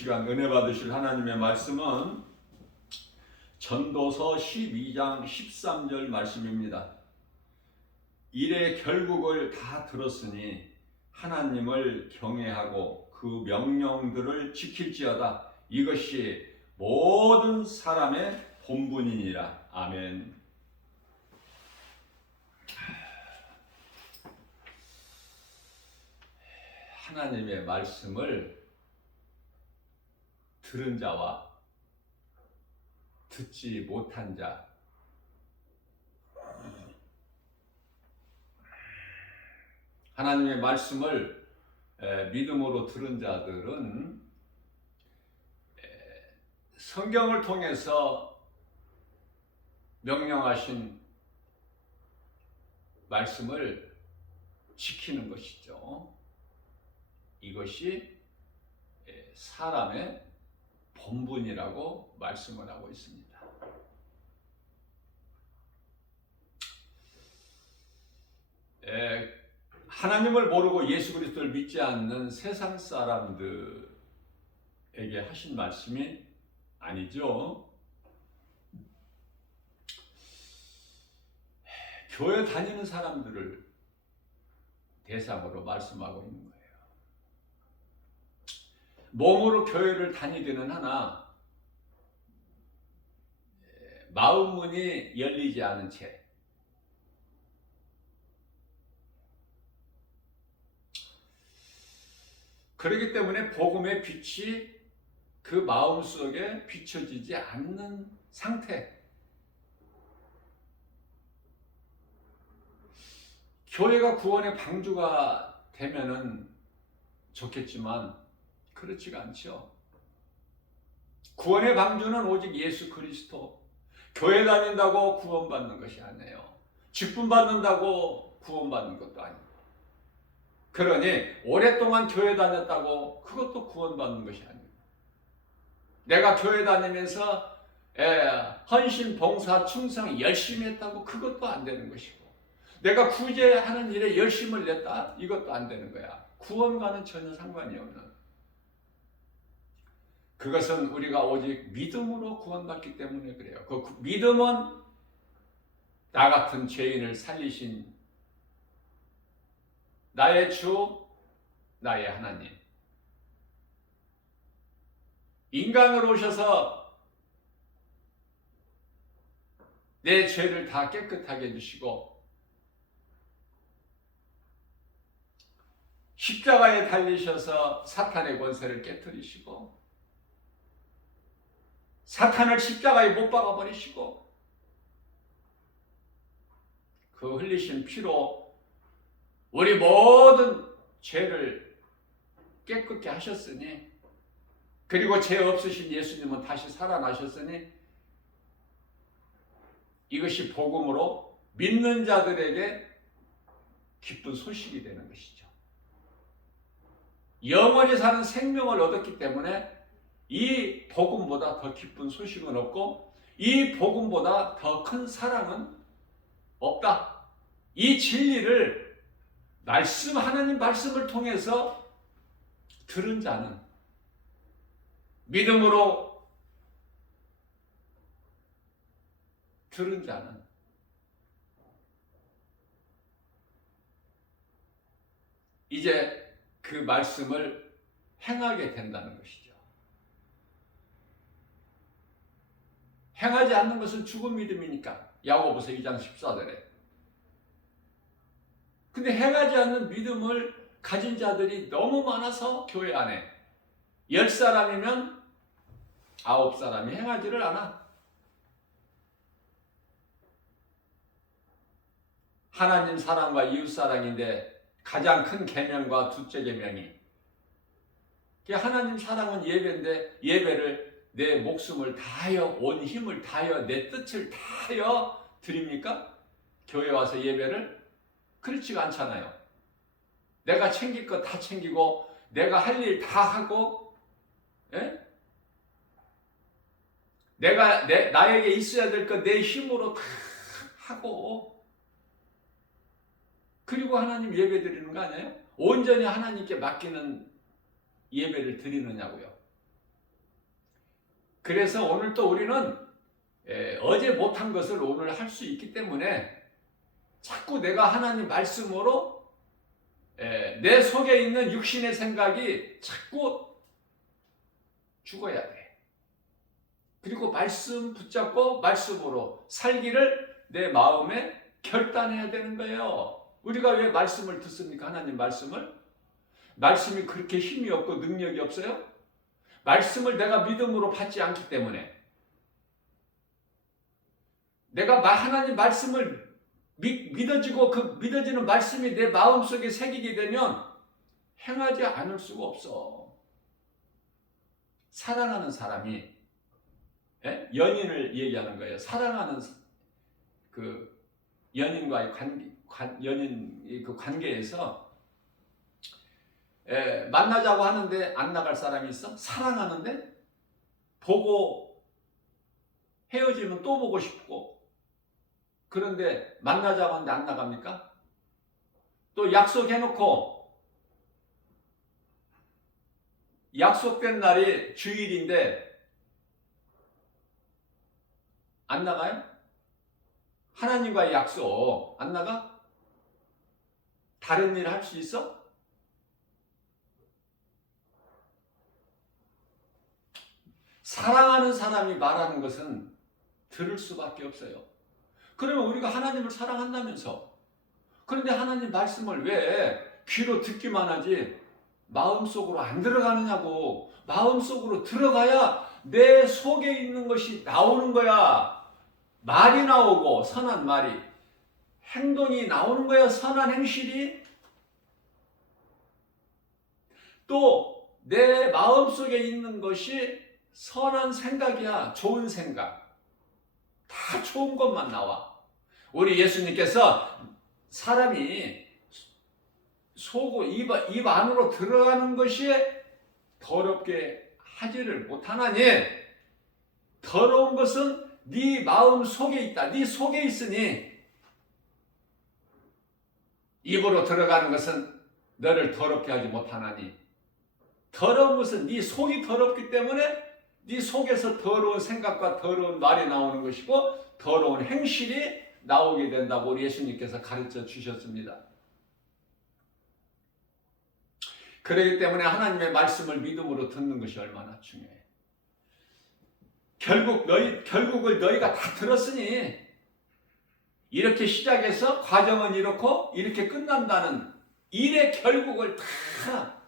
시간 은혜 받으실 하나님의 말씀은 전도서 12장 13절 말씀입니다. 일의 결국을 다 들었으니 하나님을 경외하고 그 명령들을 지킬지어다. 이것이 모든 사람의 본분이니라. 아멘. 하나님의 말씀을 들은 자와 듣지 못한 자, 하나님의 말씀을 믿음으로 들은 자들은 성경을 통해서 명령하신 말씀을 지키는 것이죠. 이것이 사람의 본분이라고 말씀을 하고 있습니다. 하나님을 모르고 예수 그리스도를 믿지 않는 세상 사람들에게 하신 말씀이 아니죠. 교회 다니는 사람들을 대상으로 말씀하고 있는 거예요. 몸으로 교회를 다니기는 하나 마음 문이 열리지 않은 채 그렇기 때문에 복음의 빛이 그 마음 속에 비춰지지 않는 상태. 교회가 구원의 방주가 되면은 좋겠지만 그렇지가 않죠. 구원의 방주는 오직 예수 그리스도. 교회 다닌다고 구원받는 것이 아니에요. 직분 받는다고 구원받는 것도 아니고. 그러니 오랫동안 교회 다녔다고 그것도 구원받는 것이 아니에요. 내가 교회 다니면서 헌신, 봉사, 충성 열심히 했다고 그것도 안 되는 것이고, 내가 구제하는 일에 열심을 냈다 이것도 안 되는 거야. 구원과는 전혀 상관이 없는. 그것은 우리가 오직 믿음으로 구원받기 때문에 그래요. 그 믿음은 나 같은 죄인을 살리신 나의 주, 나의 하나님. 인간으로 오셔서 내 죄를 다 깨끗하게 해주시고 십자가에 달리셔서 사탄의 권세를 깨뜨리시고 사탄을 십자가에 못 박아버리시고 그 흘리신 피로 우리 모든 죄를 깨끗게 하셨으니, 그리고 죄 없으신 예수님은 다시 살아나셨으니 이것이 복음으로 믿는 자들에게 기쁜 소식이 되는 것이죠. 영원히 사는 생명을 얻었기 때문에 이 복음보다 더 기쁜 소식은 없고 이 복음보다 더 큰 사랑은 없다. 이 진리를 하나님 말씀을 통해서 들은 자는, 믿음으로 들은 자는 이제 그 말씀을 행하게 된다는 것이죠. 행하지 않는 것은 죽은 믿음이니까. 야고보서 2장 14절에. 근데 행하지 않는 믿음을 가진 자들이 너무 많아서 교회 안에 10사람이면 9사람이 행하지를 않아. 하나님 사랑과 이웃 사랑인데 가장 큰 계명과 둘째 계명이, 하나님 사랑은 예배인데 예배를 내 목숨을 다하여 온 힘을 다하여 내 뜻을 다하여 드립니까? 교회 와서 예배를? 그렇지가 않잖아요. 내가 챙길 거 다 챙기고 내가 할 일 다 하고, 나에게 있어야 될 거 내 힘으로 다 하고, 그리고 하나님 예배 드리는 거 아니에요? 온전히 하나님께 맡기는 예배를 드리느냐고요. 그래서 오늘 또 우리는 어제 못한 것을 오늘 할 수 있기 때문에 자꾸 내가 하나님 말씀으로 내 속에 있는 육신의 생각이 자꾸 죽어야 돼. 그리고 말씀 붙잡고 말씀으로 살기를 내 마음에 결단해야 되는 거예요. 우리가 왜 말씀을 듣습니까? 하나님 말씀을? 말씀이 그렇게 힘이 없고 능력이 없어요? 말씀을 내가 믿음으로 받지 않기 때문에. 내가 하나님 말씀을 믿어지고 그 믿어지는 말씀이 내 마음속에 새기게 되면 행하지 않을 수가 없어. 사랑하는 사람이 연인을 얘기하는 거예요. 사랑하는 그 연인과의 연인 그 관계에서 만나자고 하는데 안 나갈 사람이 있어? 사랑하는데 보고 헤어지면 또 보고 싶고, 그런데 만나자고 하는데 안 나갑니까? 또 약속해놓고 약속된 날이 주일인데 안 나가요? 하나님과의 약속 안 나가? 다른 일 할 수 있어? 사랑하는 사람이 말하는 것은 들을 수밖에 없어요. 그러면 우리가 하나님을 사랑한다면서, 그런데 하나님 말씀을 왜 귀로 듣기만 하지 마음속으로 안 들어가느냐고. 마음속으로 들어가야 내 속에 있는 것이 나오는 거야. 말이 나오고, 선한 말이, 행동이 나오는 거야. 선한 행실이. 또 내 마음속에 있는 것이 선한 생각이야. 좋은 생각. 다 좋은 것만 나와. 우리 예수님께서 사람이 입 안으로 들어가는 것이 더럽게 하지를 못하나니, 더러운 것은 네 마음 속에 있다. 네 속에 있으니 입으로 들어가는 것은 너를 더럽게 하지 못하나니, 더러운 것은 네 속이 더럽기 때문에 네 속에서 더러운 생각과 더러운 말이 나오는 것이고 더러운 행실이 나오게 된다고 우리 예수님께서 가르쳐 주셨습니다. 그렇기 때문에 하나님의 말씀을 믿음으로 듣는 것이 얼마나 중요해. 결국을 너희가 다 들었으니, 이렇게 시작해서 과정은 이렇고 이렇게 끝난다는 일의 결국을 다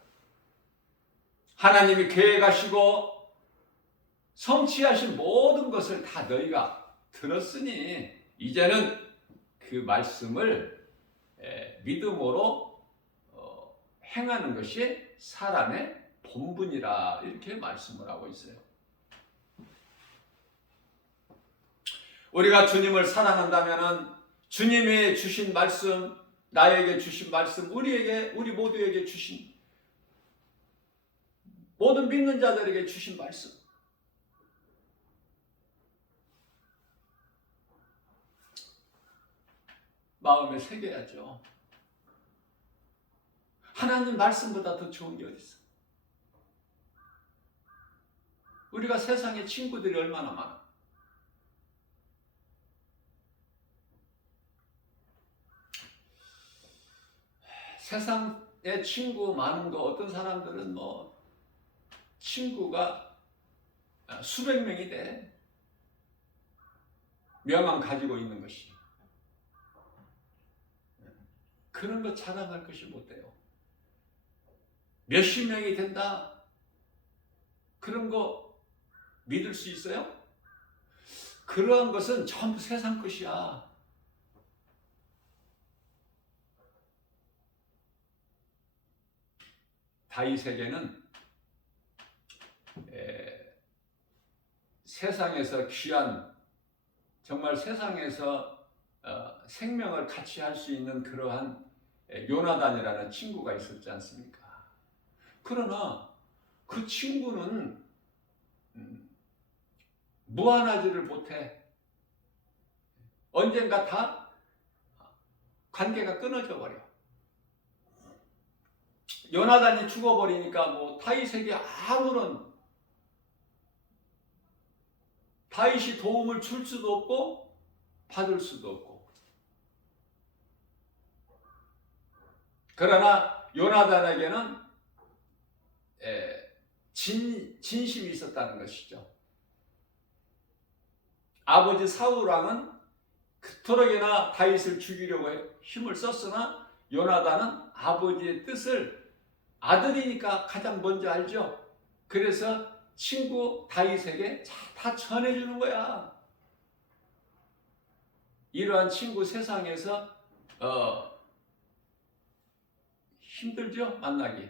하나님이 계획하시고 성취하신 모든 것을 다 너희가 들었으니, 이제는 그 말씀을 믿음으로 행하는 것이 사람의 본분이라, 이렇게 말씀을 하고 있어요. 우리가 주님을 사랑한다면 주님이 주신 말씀, 나에게 주신 말씀, 우리 모두에게 주신, 모든 믿는 자들에게 주신 말씀, 마음에 새겨야죠. 하나님 말씀보다 더 좋은 게 어디 있어? 우리가 세상에 친구들이 얼마나 많아. 세상에 친구 많은 거, 어떤 사람들은 친구가 수백 명이 돼. 명함 가지고 있는 것이. 그런 거 자랑할 것이 못 돼요. 몇십 명이 된다. 그런 거 믿을 수 있어요? 그러한 것은 전부 세상 것이야. 다윗에게는 세상에서 귀한, 정말 세상에서 생명을 같이 할 수 있는 그러한 요나단이라는 친구가 있었지 않습니까? 그러나 그 친구는 무한하지를 못해. 언젠가 다 관계가 끊어져 버려. 요나단이 죽어버리니까 다윗에게 아무런 다윗이 도움을 줄 수도 없고 받을 수도 없고. 그러나 요나단에게는 진심이 있었다는 것이죠. 아버지 사울왕은 그토록이나 다윗을 죽이려고 힘을 썼으나 요나단은 아버지의 뜻을 아들이니까 가장 먼저 알죠. 그래서 친구 다윗에게 다 전해주는 거야. 이러한 친구 세상에서 힘들죠, 만나기.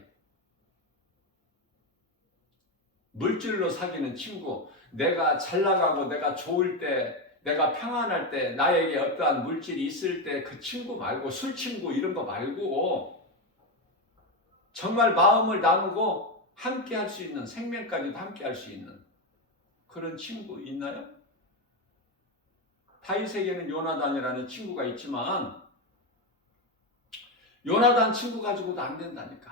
물질로 사귀는 친구, 내가 잘 나가고 내가 좋을 때, 내가 평안할 때, 나에게 어떠한 물질이 있을 때 그 친구 말고, 술 친구 이런 거 말고 정말 마음을 나누고 함께 할 수 있는, 생명까지도 함께 할 수 있는 그런 친구 있나요? 다윗에게는 요나단이라는 친구가 있지만 요나단 친구 가지고도 안 된다니까.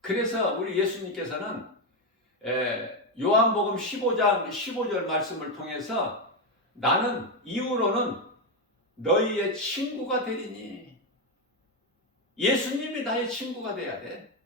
그래서 우리 예수님께서는 요한복음 15장 15절 말씀을 통해서 나는 이후로는 너희의 친구가 되리니, 예수님이 나의 친구가 돼야 돼.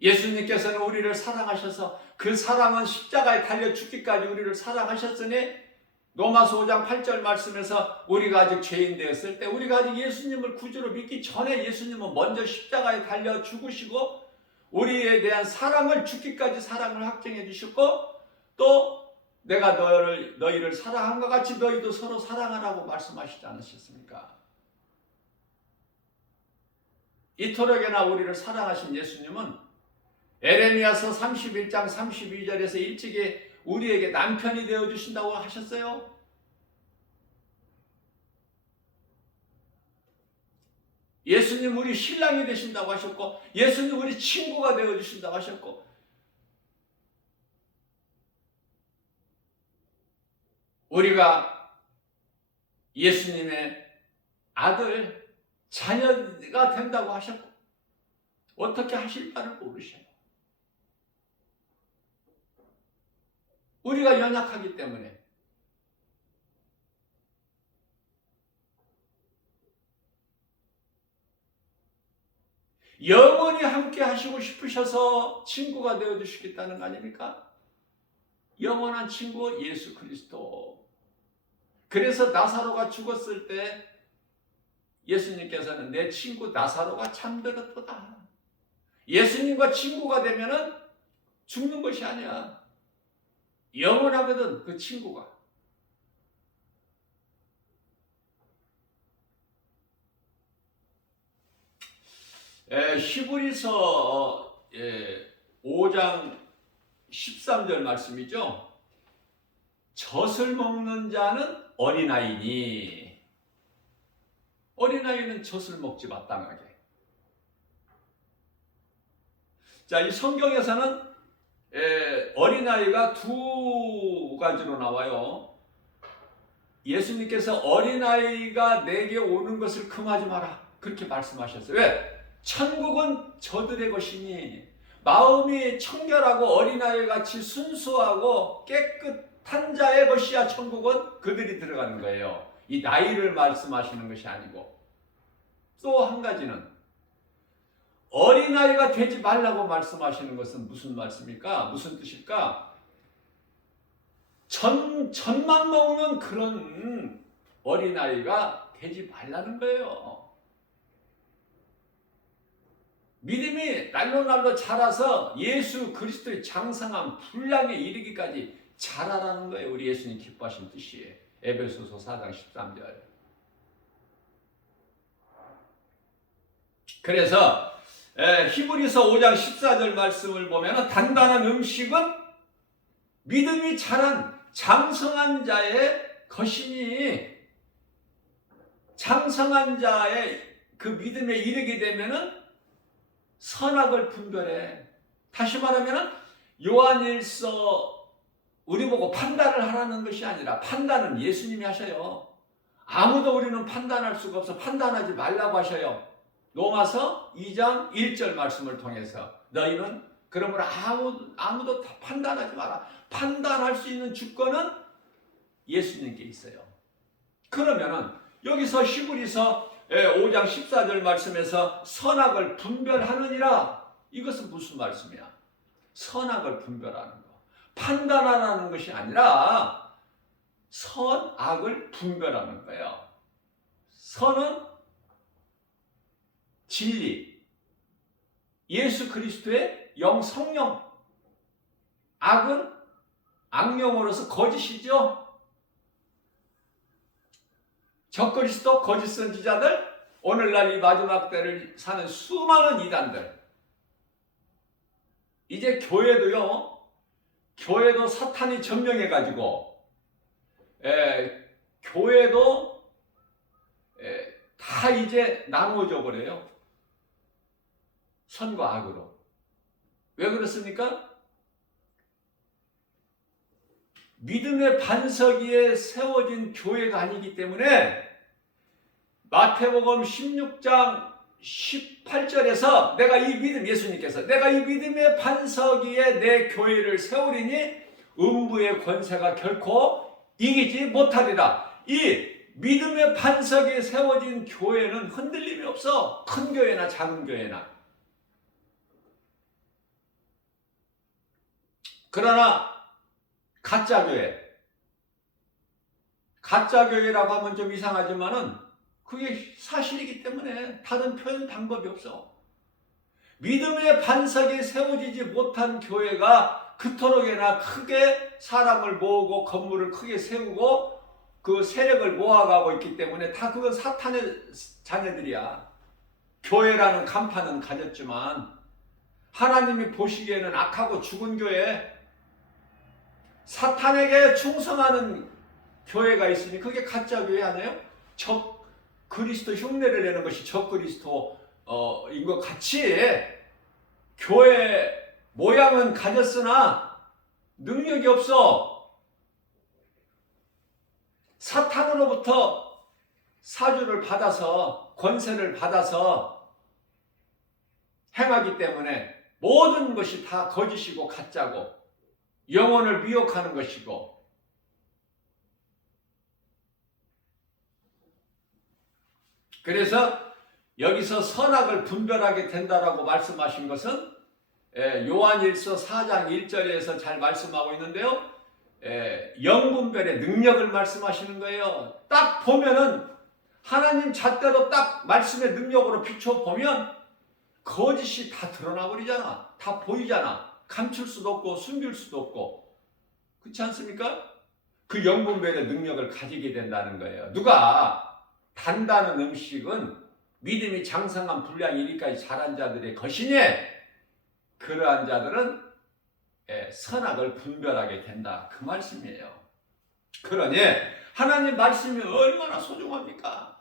예수님께서는 우리를 사랑하셔서 그 사랑은 십자가에 달려 죽기까지 우리를 사랑하셨으니 로마서 5장 8절 말씀에서 우리가 아직 죄인 되었을 때, 우리가 아직 예수님을 구주로 믿기 전에 예수님은 먼저 십자가에 달려 죽으시고 우리에 대한 사랑을 죽기까지 사랑을 확증해 주셨고, 또 내가 너희를 사랑한 것 같이 너희도 서로 사랑하라고 말씀하시지 않으셨습니까? 이토록이나 우리를 사랑하신 예수님은 에레미야서 31장 32절에서 일찍이 우리에게 남편이 되어주신다고 하셨어요. 예수님 우리 신랑이 되신다고 하셨고, 예수님 우리 친구가 되어주신다고 하셨고, 우리가 예수님의 아들, 자녀가 된다고 하셨고, 어떻게 하실 바를 모르셔요. 우리가 연약하기 때문에. 영원히 함께 하시고 싶으셔서 친구가 되어주시겠다는 거 아닙니까? 영원한 친구 예수 그리스도. 그래서 나사로가 죽었을 때 예수님께서는 내 친구 나사로가 잠들었도다. 예수님과 친구가 되면은 죽는 것이 아니야. 영원하거든, 그 친구가. 히브리서 5장 13절 말씀이죠. 젖을 먹는 자는 어린아이니, 어린아이는 젖을 먹지 마땅하게. 자, 이 성경에서는 어린아이가 두 가지로 나와요. 예수님께서 어린아이가 내게 오는 것을 금하지 마라, 그렇게 말씀하셨어요. 왜? 천국은 저들의 것이니, 마음이 청결하고 어린아이같이 순수하고 깨끗한 자의 것이야 천국은. 그들이 들어가는 거예요. 이 나이를 말씀하시는 것이 아니고. 또 한 가지는 어린아이가 되지 말라고 말씀하시는 것은 무슨 말씀입니까? 무슨 뜻일까? 젖만 먹는 그런 어린아이가 되지 말라는 거예요. 믿음이 날로 자라서 예수 그리스도의 장성한 분량에 이르기까지 자라라는 거예요. 우리 예수님 기뻐하신 뜻이에요. 에베소서 4장 13절. 그래서 히브리서 5장 14절 말씀을 보면 단단한 음식은 믿음이 자란 장성한 자의 것이니, 장성한 자의 그 믿음에 이르게 되면은 선악을 분별해. 다시 말하면 요한일서 우리 보고 판단을 하라는 것이 아니라 판단은 예수님이 하셔요. 아무도 우리는 판단할 수가 없어. 판단하지 말라고 하셔요. 로마서 2장 1절 말씀을 통해서 너희는 그러므로 아무도 다 판단하지 마라. 판단할 수 있는 주권은 예수님께 있어요. 그러면은 여기서 히브리서 5장 14절 말씀에서 선악을 분별하느니라, 이것은 무슨 말씀이야? 선악을 분별하는 거. 판단하라는 것이 아니라 선악을 분별하는 거예요. 선은 진리, 예수 그리스도의 영 성령, 악은 악령으로서 거짓이죠. 적그리스도, 거짓 선지자들, 오늘날 이 마지막 때를 사는 수많은 이단들. 이제 교회도 사탄이 점령해가지고 교회도 다 이제 나누어져 버려요. 선과 악으로. 왜 그렇습니까? 믿음의 반석 위에 세워진 교회가 아니기 때문에 마태복음 16장 18절에서 예수님께서 내가 이 믿음의 반석 위에 내 교회를 세우리니 음부의 권세가 결코 이기지 못하리라. 이 믿음의 반석에 세워진 교회는 흔들림이 없어. 큰 교회나 작은 교회나. 그러나 가짜 교회라고 하면 좀 이상하지만은 그게 사실이기 때문에 다른 표현 방법이 없어. 믿음의 반석에 세워지지 못한 교회가 그토록이나 크게 사람을 모으고 건물을 크게 세우고 그 세력을 모아가고 있기 때문에 다 그건 사탄의 자녀들이야. 교회라는 간판은 가졌지만 하나님이 보시기에는 악하고 죽은 교회, 사탄에게 충성하는 교회가 있으니 그게 가짜 교회 아니에요? 적 그리스도 흉내를 내는 것이 적 그리스도인 것 같이 교회 모양은 가졌으나 능력이 없어. 사탄으로부터 사주를 받아서 권세를 받아서 행하기 때문에 모든 것이 다 거짓이고 가짜고 영혼을 미혹하는 것이고, 그래서 여기서 선악을 분별하게 된다라고 말씀하신 것은 요한일서 4장 1절에서 잘 말씀하고 있는데요. 영분별의 능력을 말씀하시는 거예요. 딱 보면은 하나님 잣대로 딱 말씀의 능력으로 비춰보면 거짓이 다 드러나 버리잖아. 다 보이잖아. 감출 수도 없고 숨길 수도 없고. 그렇지 않습니까? 그 영분별의 능력을 가지게 된다는 거예요. 누가 단다는 음식은 믿음이 장성한 분량 이리까지 자란 자들의 것이니 그러한 자들은 선악을 분별하게 된다. 그 말씀이에요. 그러니 하나님 말씀이 얼마나 소중합니까?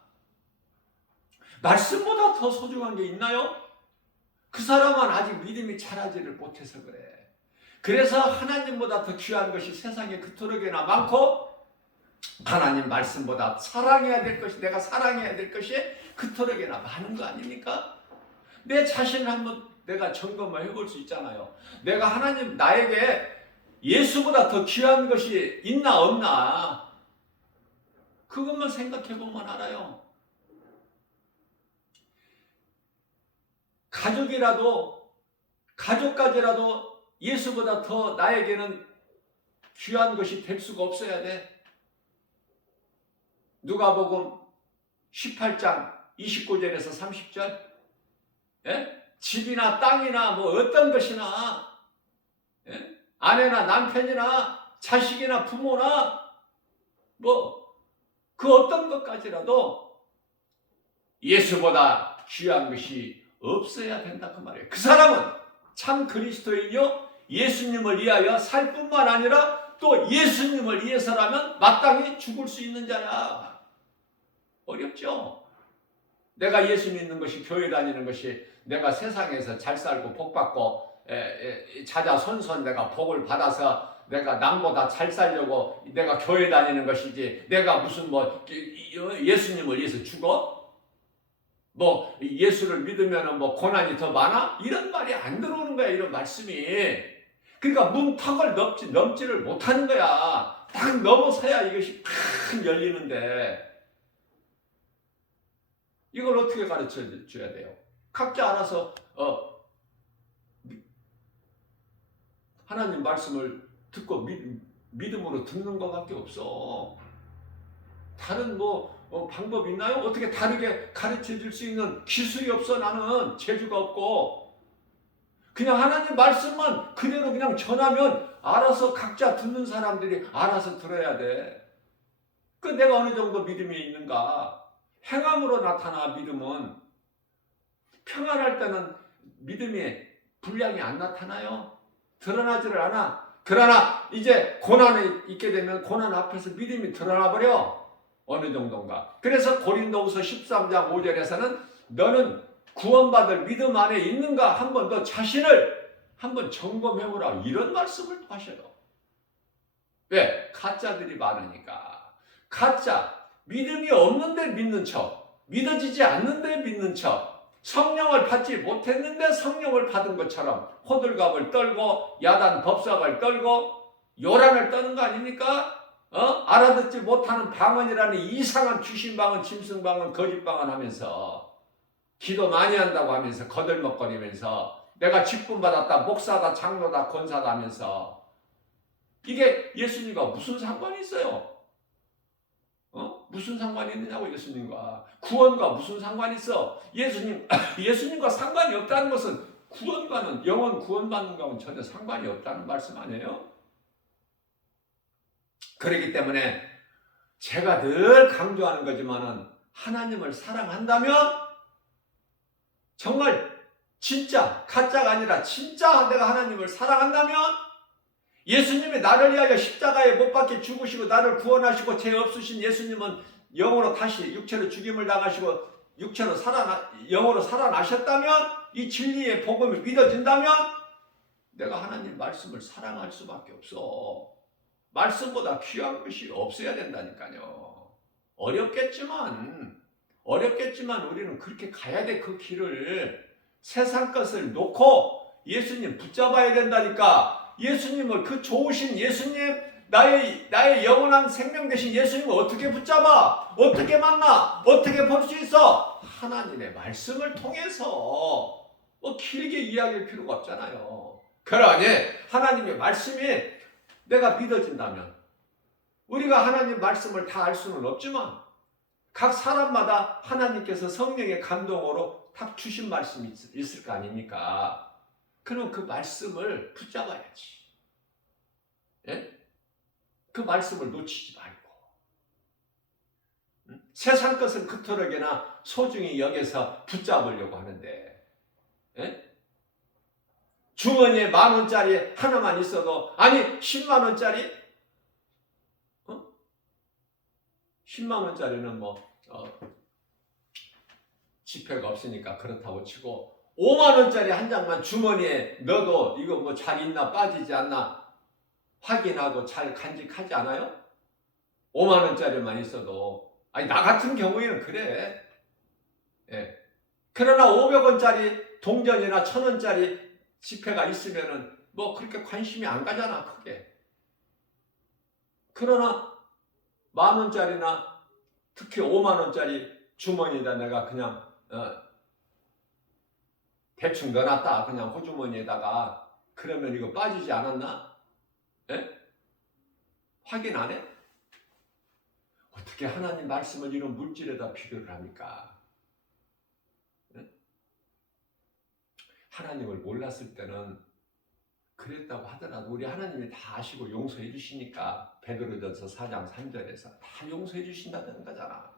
말씀보다 더 소중한 게 있나요? 그 사람은 아직 믿음이 자라지를 못해서 그래. 그래서 하나님보다 더 귀한 것이 세상에 그토록이나 많고 하나님 말씀보다 사랑해야 될 것이, 내가 사랑해야 될 것이 그토록이나 많은 거 아닙니까? 내 자신을 한번 내가 점검을 해볼 수 있잖아요. 내가 하나님 나에게 예수보다 더 귀한 것이 있나 없나 그것만 생각해 보면 알아요. 가족까지라도 예수보다 더 나에게는 귀한 것이 될 수가 없어야 돼. 누가복음 18장 29절에서 30절 집이나 땅이나 뭐 어떤 것이나 아내나 남편이나 자식이나 부모나 뭐 그 어떤 것까지라도 예수보다 귀한 것이 없어야 된다 그 말이에요. 그 사람은 참 그리스도인이요 예수님을 위하여 살 뿐만 아니라 또 예수님을 위해서라면 마땅히 죽을 수 있는 자야. 어렵죠? 내가 예수 믿는 것이, 교회 다니는 것이, 내가 세상에서 잘 살고 복 받고 자자손손 내가 복을 받아서 내가 남보다 잘 살려고 내가 교회 다니는 것이지 내가 무슨 뭐 예수님을 위해서 죽어? 뭐 예수를 믿으면 뭐 고난이 더 많아? 이런 말이 안 들어오는 거야. 이런 말씀이. 그러니까 문턱을 넘지를 못하는 거야. 딱 넘어서야 이것이 팍 열리는데 이걸 어떻게 가르쳐 줘야 돼요? 각자 알아서 하나님 말씀을 듣고 믿음으로 듣는 것밖에 없어. 다른 방법 있나요? 어떻게 다르게 가르쳐 줄 수 있는 기술이 없어. 나는 재주가 없고 그냥 하나님 말씀만 그대로 그냥 전하면 알아서 각자 듣는 사람들이 알아서 들어야 돼. 그 내가 어느 정도 믿음이 있는가? 행함으로 나타나 믿음은. 평안할 때는 믿음이 분량이 안 나타나요. 드러나지를 않아. 그러나 이제 고난에 있게 되면 고난 앞에서 믿음이 드러나 버려. 어느 정도인가. 그래서 고린도후서 13장 5절에서는 너는 구원받을 믿음 안에 있는가 한 번 더 자신을 한번 점검해보라. 이런 말씀을 하셔요. 왜? 가짜들이 많으니까. 가짜. 믿음이 없는데 믿는 척. 믿어지지 않는데 믿는 척. 성령을 받지 못했는데 성령을 받은 것처럼 호들갑을 떨고 야단 법석을 떨고 요란을 떠는 거 아닙니까? 알아듣지 못하는 방언이라는 이상한 귀신방언, 짐승방언, 거짓방언 하면서 기도 많이 한다고 하면서 거들먹거리면서 내가 직분 받았다, 목사다, 장로다, 권사다 하면서 이게 예수님과 무슨 상관이 있어요? 무슨 상관이 있느냐고. 예수님과 구원과 무슨 상관이 있어? 예수님과 상관이 없다는 것은 구원과는 영원 구원받는 것과는 전혀 상관이 없다는 말씀 아니에요? 그렇기 때문에 제가 늘 강조하는 거지만은 하나님을 사랑한다면 정말 진짜 가짜가 아니라 진짜 내가 하나님을 사랑한다면 예수님이 나를 위하여 십자가에 못 박혀 죽으시고 나를 구원하시고 죄 없으신 예수님은 영으로 다시 육체로 죽임을 당하시고 영으로 살아나셨다면 이 진리의 복음이 믿어진다면 내가 하나님 말씀을 사랑할 수밖에 없어. 말씀보다 귀한 것이 없어야 된다니까요. 어렵겠지만 우리는 그렇게 가야 돼. 그 길을 세상 것을 놓고 예수님 붙잡아야 된다니까. 예수님을 그 좋으신 예수님 나의 영원한 생명 되신 예수님을 어떻게 붙잡아? 어떻게 만나? 어떻게 볼 수 있어? 하나님의 말씀을 통해서 길게 이야기할 필요가 없잖아요. 그러니 하나님의 말씀이 내가 믿어진다면 우리가 하나님 말씀을 다 알 수는 없지만 각 사람마다 하나님께서 성령의 감동으로 딱 주신 말씀이 있을 거 아닙니까? 그럼 그 말씀을 붙잡아야지. 예? 그 말씀을 놓치지 말고. 세상 것은 그토록이나 소중히 여겨서 붙잡으려고 하는데, 예? 주머니에 10,000원짜리 하나만 있어도, 아니 100,000원짜리 100,000원짜리는 지폐가 없으니까 그렇다고 치고 50,000원짜리 한 장만 주머니에 넣어도 이거 잘 있나 빠지지 않나 확인하고 잘 간직하지 않아요? 50,000원짜리만 있어도. 아니 나 같은 경우에는 그래. 예. 그러나 500원짜리 동전이나 1,000원짜리 지폐가 있으면은 그렇게 관심이 안 가잖아, 크게. 그러나 10,000원짜리나 특히 50,000원짜리 주머니에다 내가 그냥 대충 넣어놨다. 그냥 호주머니에다가. 그러면 이거 빠지지 않았나? 예? 확인 안 해? 어떻게 하나님 말씀을 이런 물질에다 비교를 합니까? 예? 하나님을 몰랐을 때는 그랬다고 하더라도 우리 하나님이 다 아시고 용서해 주시니까 베드로전서 4장 3절에서 다 용서해 주신다는 거잖아.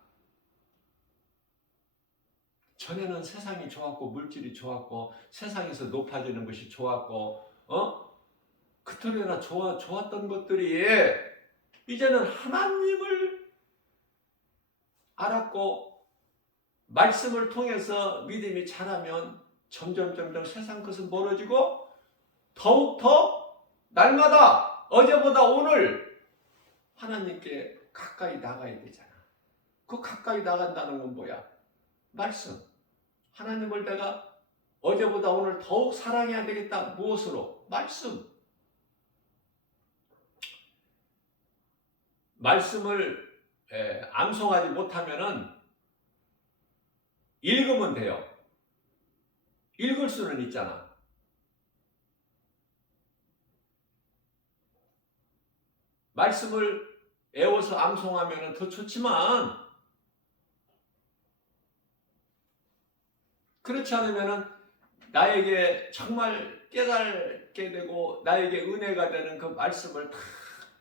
전에는 세상이 좋았고 물질이 좋았고 세상에서 높아지는 것이 좋았고 그토록이나 좋았던 것들이 이제는 하나님을 알았고 말씀을 통해서 믿음이 자라면 점점 세상 것은 멀어지고 더욱더 날마다 어제보다 오늘 하나님께 가까이 나가야 되잖아. 그 가까이 나간다는 건 뭐야? 말씀. 하나님을 내가 어제보다 오늘 더욱 사랑해야 되겠다. 무엇으로? 말씀. 말씀을 암송하지 못하면은 읽으면 돼요. 읽을 수는 있잖아. 말씀을 애워서 암송하면 더 좋지만 그렇지 않으면 나에게 정말 깨닫게 되고 나에게 은혜가 되는 그 말씀을 다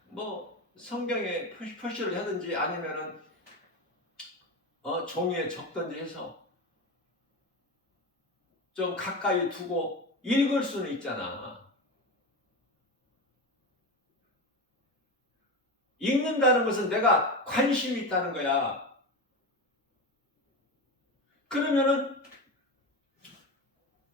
뭐 성경에 표시를 하든지 아니면은 종이에 적든지 해서 좀 가까이 두고 읽을 수는 있잖아. 읽는다는 것은 내가 관심이 있다는 거야. 그러면은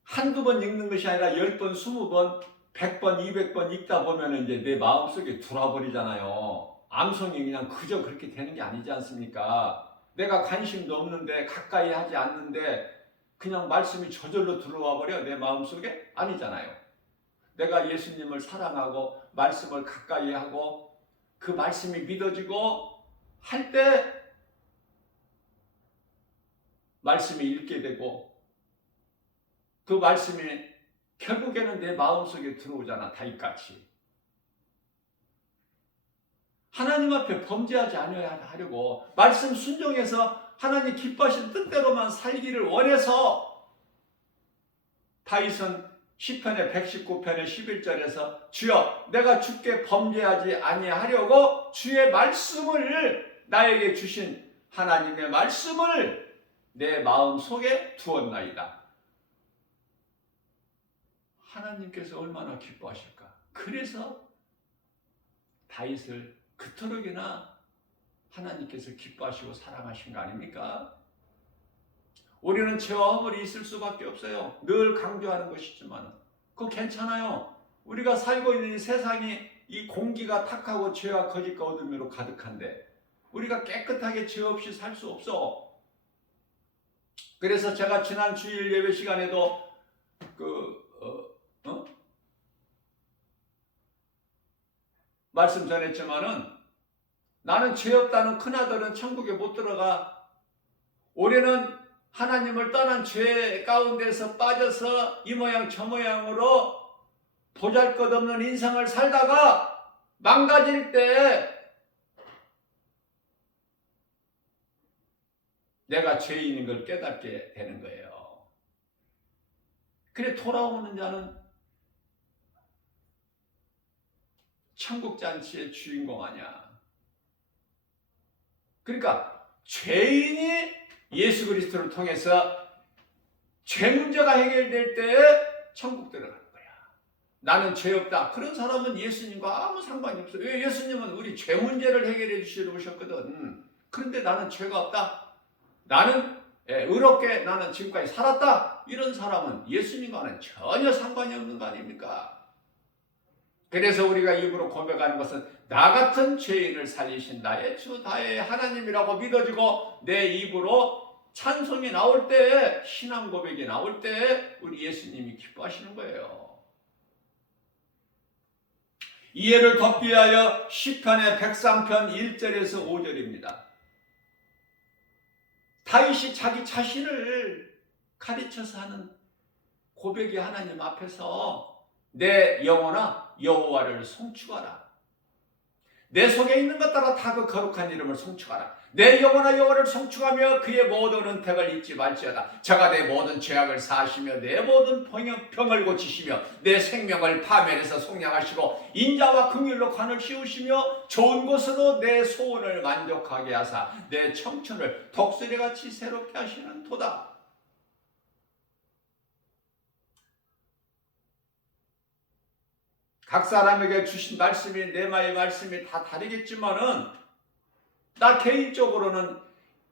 한두 번 읽는 것이 아니라 10번, 20번, 100번, 200번 읽다 보면 이제 내 마음속에 들어버리잖아요. 암송이 그냥 그저 그렇게 되는 게 아니지 않습니까? 내가 관심도 없는데 가까이 하지 않는데 그냥 말씀이 저절로 들어와 버려 내 마음속에? 아니잖아요. 내가 예수님을 사랑하고 말씀을 가까이 하고 그 말씀이 믿어지고 할 때 말씀이 읽게 되고 그 말씀이 결국에는 내 마음속에 들어오잖아. 다윗같이. 하나님 앞에 범죄하지 않으려고 말씀 순종해서 하나님 기뻐하신 뜻대로만 살기를 원해서 다윗은 시편의 119편의 11절에서 주여 내가 주께 범죄하지 아니하려고 주의 말씀을 나에게 주신 하나님의 말씀을 내 마음속에 두었나이다. 하나님께서 얼마나 기뻐하실까. 그래서 다윗을 그토록이나 하나님께서 기뻐하시고 사랑하신 거 아닙니까? 우리는 죄와 허물이 있을 수밖에 없어요. 늘 강조하는 것이지만 그거 괜찮아요. 우리가 살고 있는 이 세상이 이 공기가 탁하고 죄와 거짓과 어둠으로 가득한데 우리가 깨끗하게 죄 없이 살 수 없어. 그래서 제가 지난 주일 예배 시간에도 말씀 전했지만은 나는 죄 없다는 큰아들은 천국에 못 들어가. 올해는 하나님을 떠난 죄 가운데서 빠져서 이 모양 저 모양으로 보잘것없는 인생을 살다가 망가질 때 내가 죄인인 걸 깨닫게 되는 거예요. 그래 돌아오는 자는 천국 잔치의 주인공 아니야. 그러니까 죄인이 예수 그리스도를 통해서 죄 문제가 해결될 때 천국 들어가는 거야. 나는 죄 없다. 그런 사람은 예수님과 아무 상관이 없어. 왜? 예수님은 우리 죄 문제를 해결해 주시러 오셨거든. 그런데 나는 죄가 없다. 나는 의롭게 나는 지금까지 살았다. 이런 사람은 예수님과는 전혀 상관이 없는 거 아닙니까? 그래서 우리가 입으로 고백하는 것은 나 같은 죄인을 살리신 나의 주 나의 하나님이라고 믿어지고 내 입으로 찬송이 나올 때 신앙 고백이 나올 때 우리 예수님이 기뻐하시는 거예요. 이해를 돕기 위하여 시편의 103편 1절에서 5절입니다. 다윗이 자기 자신을 가르쳐서 하는 고백이 하나님 앞에서 내 영혼아 여호와를 송축하라. 내 속에 있는 것 따라 다 그 거룩한 이름을 송축하라. 내 영혼아 여호와를 송축하며 그의 모든 은택을 잊지 말지어다. 저가 내 모든 죄악을 사하시며 내 모든 병을 고치시며 내 생명을 파멸해서 속량하시고 인자와 긍휼로 관을 씌우시며 좋은 곳으로 내 소원을 만족하게 하사 내 청춘을 독수리같이 새롭게 하시는 도다. 각 사람에게 주신 말씀이 내마의 말씀이 다 다르겠지만은 나 개인적으로는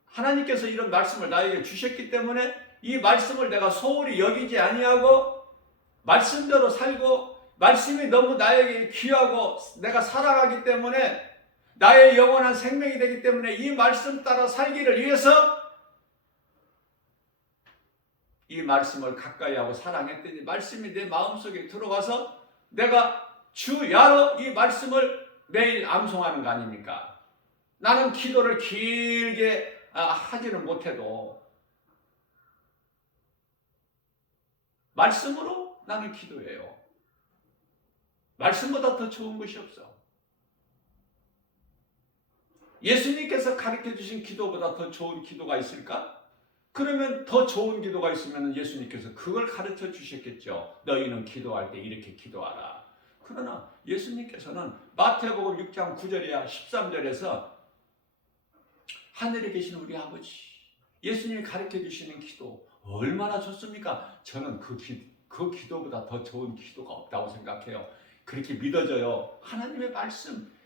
하나님께서 이런 말씀을 나에게 주셨기 때문에 이 말씀을 내가 소홀히 여기지 아니하고 말씀대로 살고 말씀이 너무 나에게 귀하고 내가 살아가기 때문에 나의 영원한 생명이 되기 때문에 이 말씀 따라 살기를 위해서 이 말씀을 가까이 하고 사랑했더니 말씀이 내 마음속에 들어가서 내가 주야로 이 말씀을 매일 암송하는 거 아닙니까? 나는 기도를 길게 하지는 못해도 말씀으로 나는 기도해요. 말씀보다 더 좋은 것이 없어. 예수님께서 가르쳐 주신 기도보다 더 좋은 기도가 있을까? 그러면 더 좋은 기도가 있으면 예수님께서 그걸 가르쳐 주셨겠죠. 너희는 기도할 때 이렇게 기도하라. 그러나 예수님께서는 마태복음 6장 9절이야 13절에서 하늘에 계신 우리 아버지, 예수님이 가르쳐 주시는 기도 얼마나 좋습니까? 저는 그 기도보다 더 좋은 기도가 없다고 생각해요. 그렇게 믿어져요. 하나님의 말씀,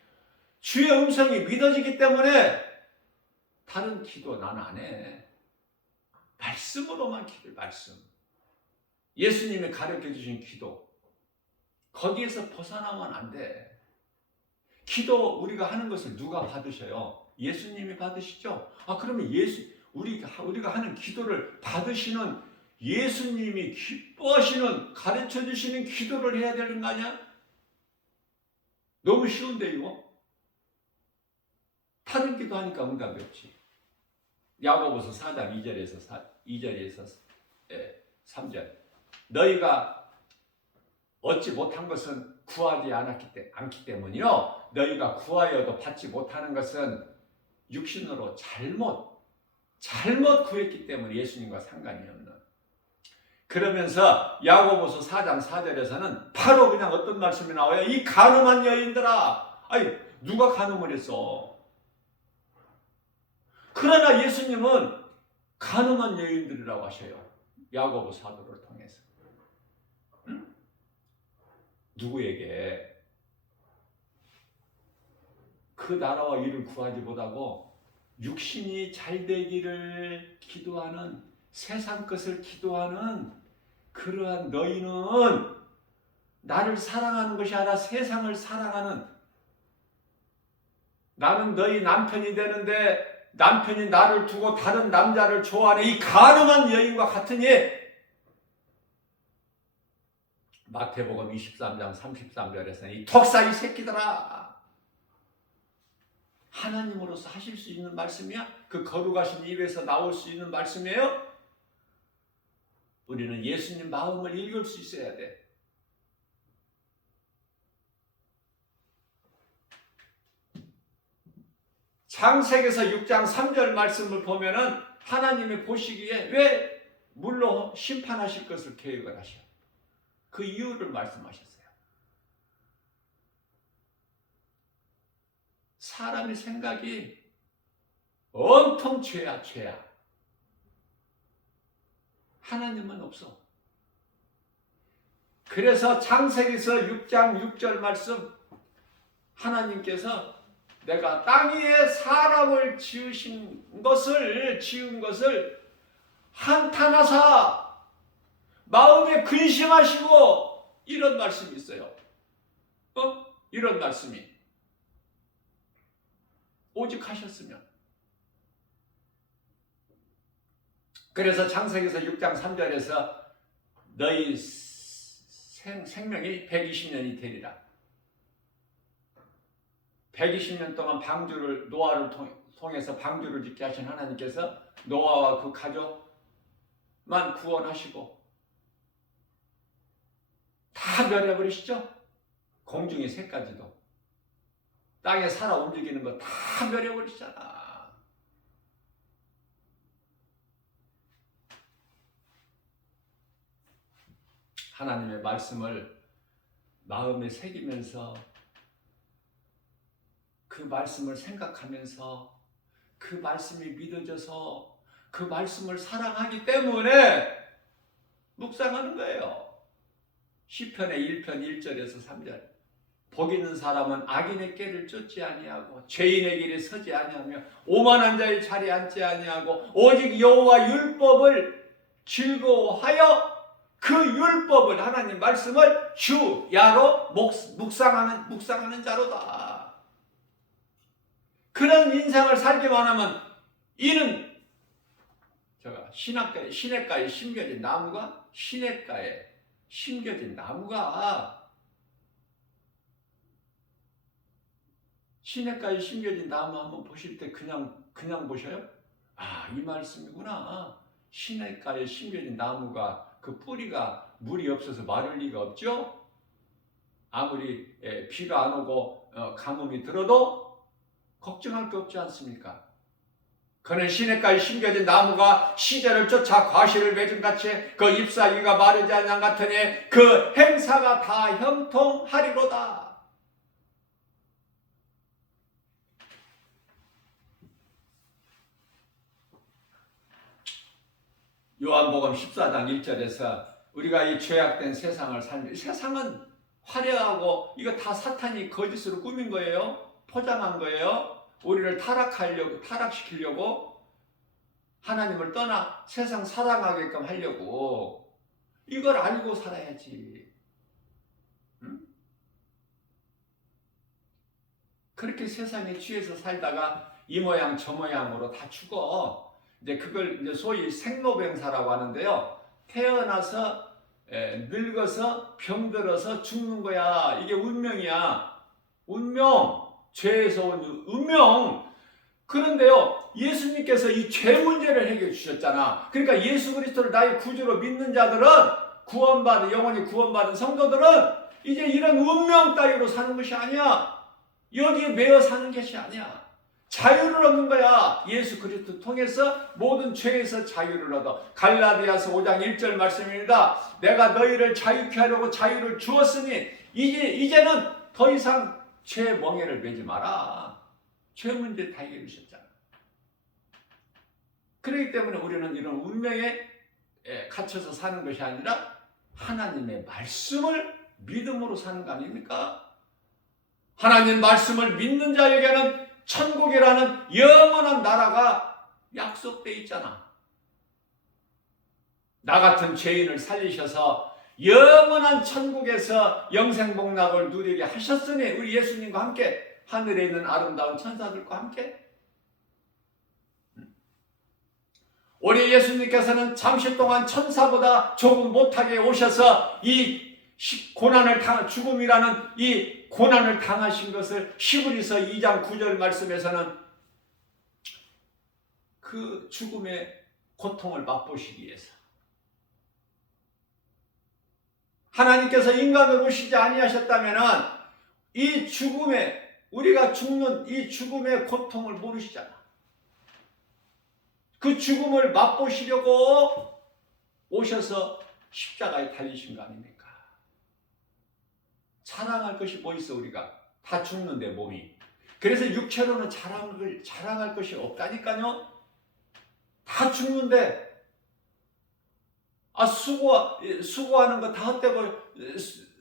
주의 음성이 믿어지기 때문에 다른 기도 난 안 해. 말씀으로만 기도해. 말씀. 예수님이 가르쳐 주신 기도, 거기에서 벗어나면 안 돼. 기도 우리가 하는 것을 누가 받으셔요? 예수님이 받으시죠? 그러면 우리가 하는 기도를 받으시는 예수님이 기뻐하시는, 가르쳐 주시는 기도를 해야 되는 거 아니야? 너무 쉬운데 이거? 다른 기도하니까 응답이 없지. 야고보서 4장 2절에서 3절. 너희가 얻지 못한 것은 구하지 않기 때문이요. 너희가 구하여도 받지 못하는 것은 육신으로 잘못 구했기 때문에 예수님과 상관이 없는. 그러면서 야고보서 4장 4절에서는 바로 그냥 어떤 말씀이 나와요? 이 간음한 여인들아. 누가 간음을 했어? 그러나 예수님은 간음한 여인들이라고 하셔요. 야고보 사도를 통해서. 누구에게? 그 나라와 일을 구하지 못하고 육신이 잘 되기를 기도하는, 세상 것을 기도하는 그러한 너희는 나를 사랑하는 것이 아니라 세상을 사랑하는, 나는 너희 남편이 되는데 남편이 나를 두고 다른 남자를 좋아하는 이 간음한 여인과 같으니, 마태복음 23장 33절에서는 이 독사이 새끼들아, 하나님으로서 하실 수 있는 말씀이야? 그 거룩하신 입에서 나올 수 있는 말씀이에요? 우리는 예수님 마음을 읽을 수 있어야 돼. 창세기에서 6장 3절 말씀을 보면은 하나님이 보시기에 왜 물로 심판하실 것을 계획을 하셔? 그 이유를 말씀하셨어요. 사람의 생각이 온통 죄야. 하나님은 없어. 그래서 창세기에서 6장 6절 말씀, 하나님께서 내가 땅 위에 사람을 지은 것을 한탄하사 마음에 근심하시고, 이런 말씀이 있어요. 이런 말씀이 오직 하셨으면. 그래서 창세기에서 6장 3절에서 너희 생명이 120년이 되리라. 120년 동안 노아를 통해서 방주를 짓게 하신 하나님께서 노아와 그 가족만 구원하시고 다 멸해버리시죠? 공중의 새까지도, 땅에 살아 움직이는 거 다 멸해버리시잖아. 하나님의 말씀을 마음에 새기면서 그 말씀을 생각하면서 그 말씀이 믿어져서 그 말씀을 사랑하기 때문에 묵상하는 거예요. 시편의 1편 1절에서 3절. 복 있는 사람은 악인의 꾀를 쫓지 아니하고 죄인의 길에 서지 아니하며 오만한 자의 자리에 앉지 아니하고 오직 여호와 율법을 즐거워하여 그 율법을, 하나님 말씀을 주야로 묵상하는 자로다. 그런 인생을 살기만 하면 이는 제가 시냇가에 심겨진 나무가 시냇가에 심겨진 나무가 시냇가에 심겨진 나무 한번 보실 때 그냥 보셔요? 아, 이 말씀이구나. 시냇가에 심겨진 나무가 그 뿌리가 물이 없어서 마를 리가 없죠? 아무리 비가 안 오고 가뭄이 들어도 걱정할 게 없지 않습니까? 그는 시냇가에 심겨진 나무가 시절을 쫓아 과실을 맺음같이 그 잎사귀가 마르지 않는 같으니 그 행사가 다 형통하리로다. 요한복음 14장 1절에서 우리가 이 죄악된 세상을 살면, 세상은 화려하고 이거 다 사탄이 거짓으로 꾸민 거예요. 포장한 거예요. 우리를 타락시키려고 하나님을 떠나 세상 사랑하게끔 하려고. 이걸 알고 살아야지. 응? 그렇게 세상에 취해서 살다가 이 모양 저 모양으로 다 죽어. 이제 그걸 이제 소위 생로병사라고 하는데요. 태어나서 늙어서 병들어서 죽는 거야. 이게 운명이야. 운명. 죄에서 온 운명. 그런데요, 예수님께서 이 죄 문제를 해결해 주셨잖아. 그러니까 예수 그리스도를 나의 구주로 믿는 자들은, 영원히 구원받은 성도들은 이제 이런 운명 따위로 사는 것이 아니야. 여기에 매여 사는 것이 아니야. 자유를 얻는 거야. 예수 그리스도 통해서 모든 죄에서 자유를 얻어. 갈라디아서 5장 1절 말씀입니다. 내가 너희를 자유케 하려고 자유를 주었으니 이제는 더 이상 죄 멍에를 매지 마라. 죄 문제 다 해결해 주셨잖아. 그렇기 때문에 우리는 이런 운명에 갇혀서 사는 것이 아니라 하나님의 말씀을 믿음으로 사는 거 아닙니까? 하나님 말씀을 믿는 자에게는 천국이라는 영원한 나라가 약속되어 있잖아. 나 같은 죄인을 살리셔서 영원한 천국에서 영생복락을 누리게 하셨으니 우리 예수님과 함께 하늘에 있는 아름다운 천사들과 함께 우리 예수님께서는 잠시 동안 천사보다 조금 못하게 오셔서 이 죽음이라는 이 고난을 당하신 것을 히브리서 2장 9절 말씀에서는 그 죽음의 고통을 맛보시기 위해서 하나님께서 인간으로 오시지 아니하셨다면 이 우리가 죽는 이 죽음의 고통을 모르시잖아. 그 죽음을 맛보시려고 오셔서 십자가에 달리신 거 아닙니까? 자랑할 것이 뭐 있어? 우리가 다 죽는데 몸이. 그래서 육체로는 자랑할 것이 없다니까요. 다 죽는데 수고하는 거 다 헛되고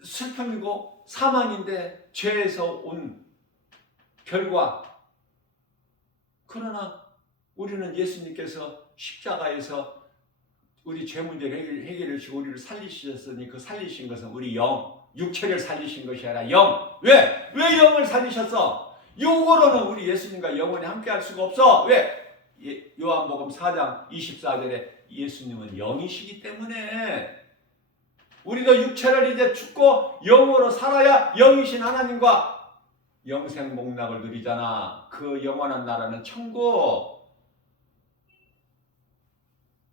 슬픔이고 사망인데 죄에서 온 결과. 그러나 우리는 예수님께서 십자가에서 우리 죄 문제를 해결해 주시고 우리를 살리셨으니 그 살리신 것은 우리 육체를 살리신 것이 아니라 영. 왜 영을 살리셨어? 육으로는 우리 예수님과 영원히 함께 할 수가 없어. 왜? 요한복음 4장 24절에 예수님은 영이시기 때문에 우리도 육체를 이제 죽고 영으로 살아야 영이신 하나님과 영생복락을 누리잖아. 그 영원한 나라는 천국.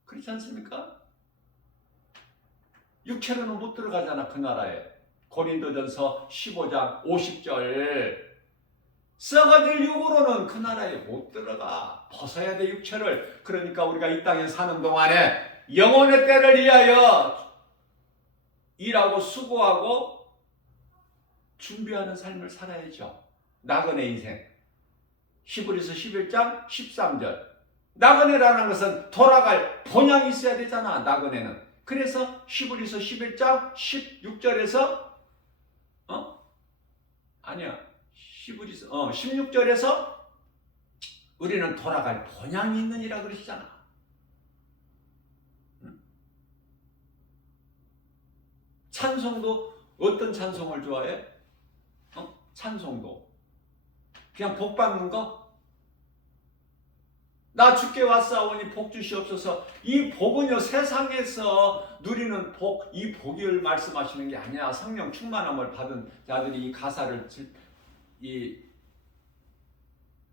그렇지 않습니까? 육체로는 못 들어가잖아, 그 나라에. 고린도전서 15장 50절. 썩어질 육으로는 그 나라에 못 들어가. 벗어야 돼, 육체를. 그러니까 우리가 이 땅에 사는 동안에 영혼의 때를 위하여 일하고 수고하고 준비하는 삶을 살아야죠. 나그네 인생. 히브리서 11장 13절. 나그네라는 것은 돌아갈 본향이 있어야 되잖아, 나그네는. 그래서 히브리서 11장 16절에서 히브리서 16절에서 우리는 돌아갈 본향이 있느니라 그러시잖아. 찬송도 어떤 찬송을 좋아해? 찬송도 그냥 복 받는 거? 나 주께 왔사오니 복 주시옵소서. 이 복은요, 세상에서 누리는 복, 이 복을 말씀하시는 게 아니야. 성령 충만함을 받은 자들이 이 가사를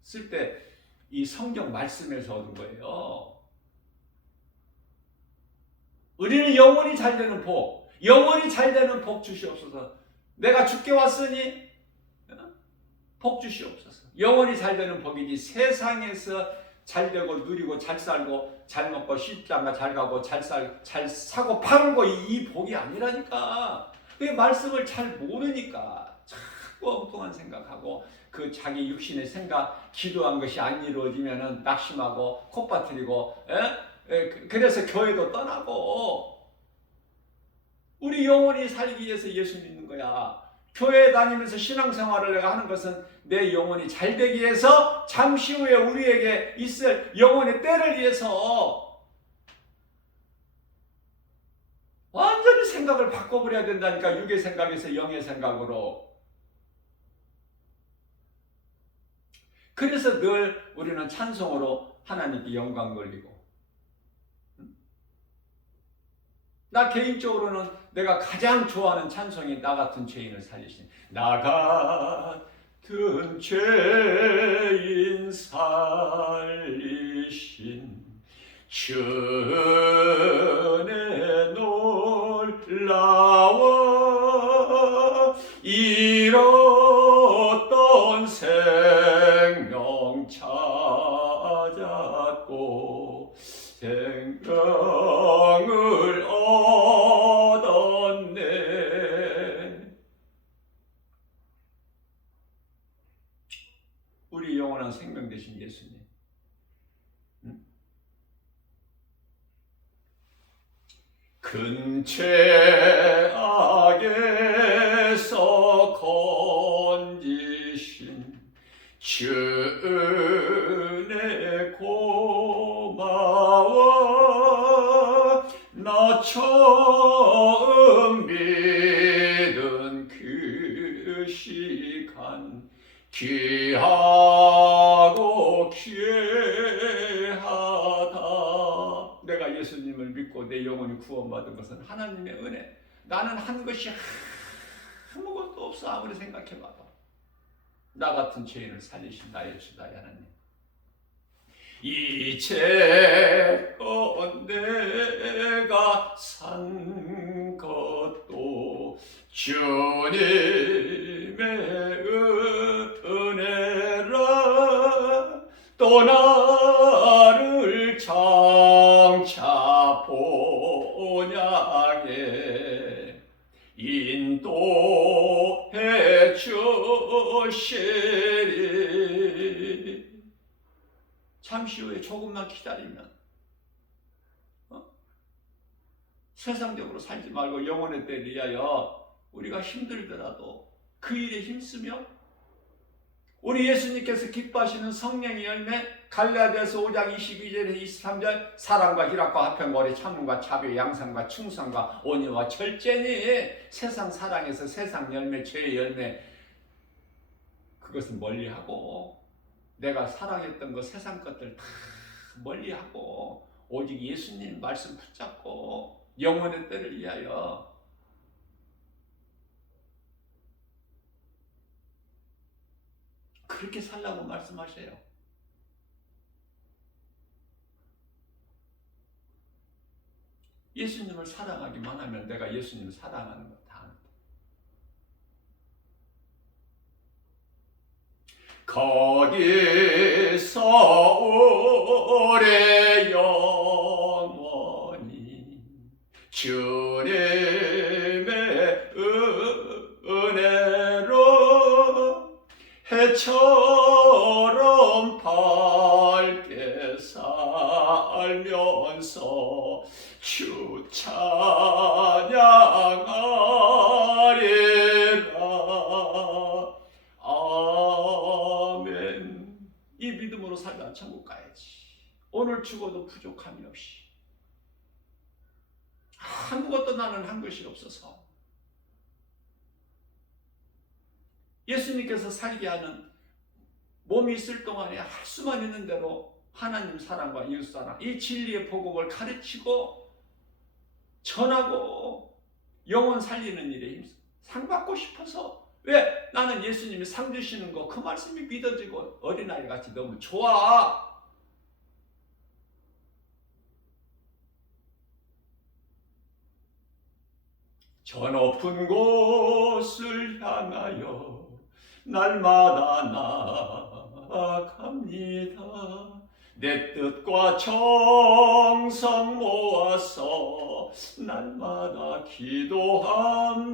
쓸 때 이 성경 말씀에서 얻은 거예요. 우리는 영원히 잘 되는 복, 영원히 잘 되는 복 주시옵소서. 내가 주께 왔으니 복 주시옵소서. 영원히 잘 되는 복이지 세상에서 잘 되고 누리고 잘 살고 잘 먹고 시집장가 잘 가고 잘 사고 팔고 이 복이 아니라니까. 그 말씀을 잘 모르니까 자꾸 엉뚱한 생각하고 그 자기 육신의 생각, 기도한 것이 안 이루어지면은 낙심하고 콧바트리고, 그래서 교회도 떠나고. 우리 영원히 살기 위해서 예수 믿는 거야. 교회 다니면서 신앙생활을 내가 하는 것은 내 영혼이 잘 되기 위해서, 잠시 후에 우리에게 있을 영혼의 때를 위해서. 완전히 생각을 바꿔버려야 된다니까. 육의 생각에서 영의 생각으로. 그래서 늘 우리는 찬송으로 하나님께 영광 돌리고. 나 개인적으로는 내가 가장 좋아하는 찬송이 나 같은 죄인을 살리신, 나 같은 죄인 살리신 주의 놀라워 잃었던 생명 찾았고 생명을 얻었네. 우리 영원한 생명 되신 예수님, 큰 죄악에서 건지신 주의 고마워. 나 처음 믿은 그 시간 귀하고 귀하다. 내가 예수님을 믿고 내 영혼이 구원받은 것은 하나님의 은혜. 나는 한 것이 아무것도 없어. 아무리 생각해봐도 나 같은 죄인을 살리신 나의 주 나의 하나님. 이제껏 내가 산 것도 주님의 은혜라. 또 나를 장차 본향에 인도해 주시리. 잠시 후에 조금만 기다리면, 세상적으로 살지 말고 영혼의 때를 위하여 우리가 힘들더라도 그 일에 힘쓰며, 우리 예수님께서 기뻐하시는 성령의 열매, 갈라디아서 5장 22절에서 23절, 사랑과 희락과 화평과 오래 참음과 자비, 양상과 충성과 온유와 절제니. 세상 사랑에서 세상 열매, 죄의 열매, 그것은 멀리하고, 내가 사랑했던 것, 세상 것들 다 멀리하고 오직 예수님 말씀 붙잡고 영혼의 때를 위하여 그렇게 살라고 말씀하셔요. 예수님을 사랑하기만 하면 내가 예수님을 사랑하는 것 다 아는데. 거기서 오래 영원히 주님의 은혜로 해처럼 밝게 살면서 주 찬양하리라. 아멘. 이 믿음으로 살다 천국 가야지. 오늘 죽어도 부족함이 없이, 아무것도 나는 한 것이 없어서, 예수님께서 살게 하는 몸이 있을 동안에 할 수만 있는 대로 하나님 사랑과 이웃 사랑, 이 진리의 복음을 가르치고 전하고 영혼 살리는 일에 힘써 상 받고 싶어서. 왜? 나는 예수님이 상 주시는 거 그 말씀이 믿어지고 어린아이 같이 너무 좋아. 저 높은 곳을 향하여 날마다 나아갑니다. 내 뜻과 정성 모아서 날마다 기도합니다.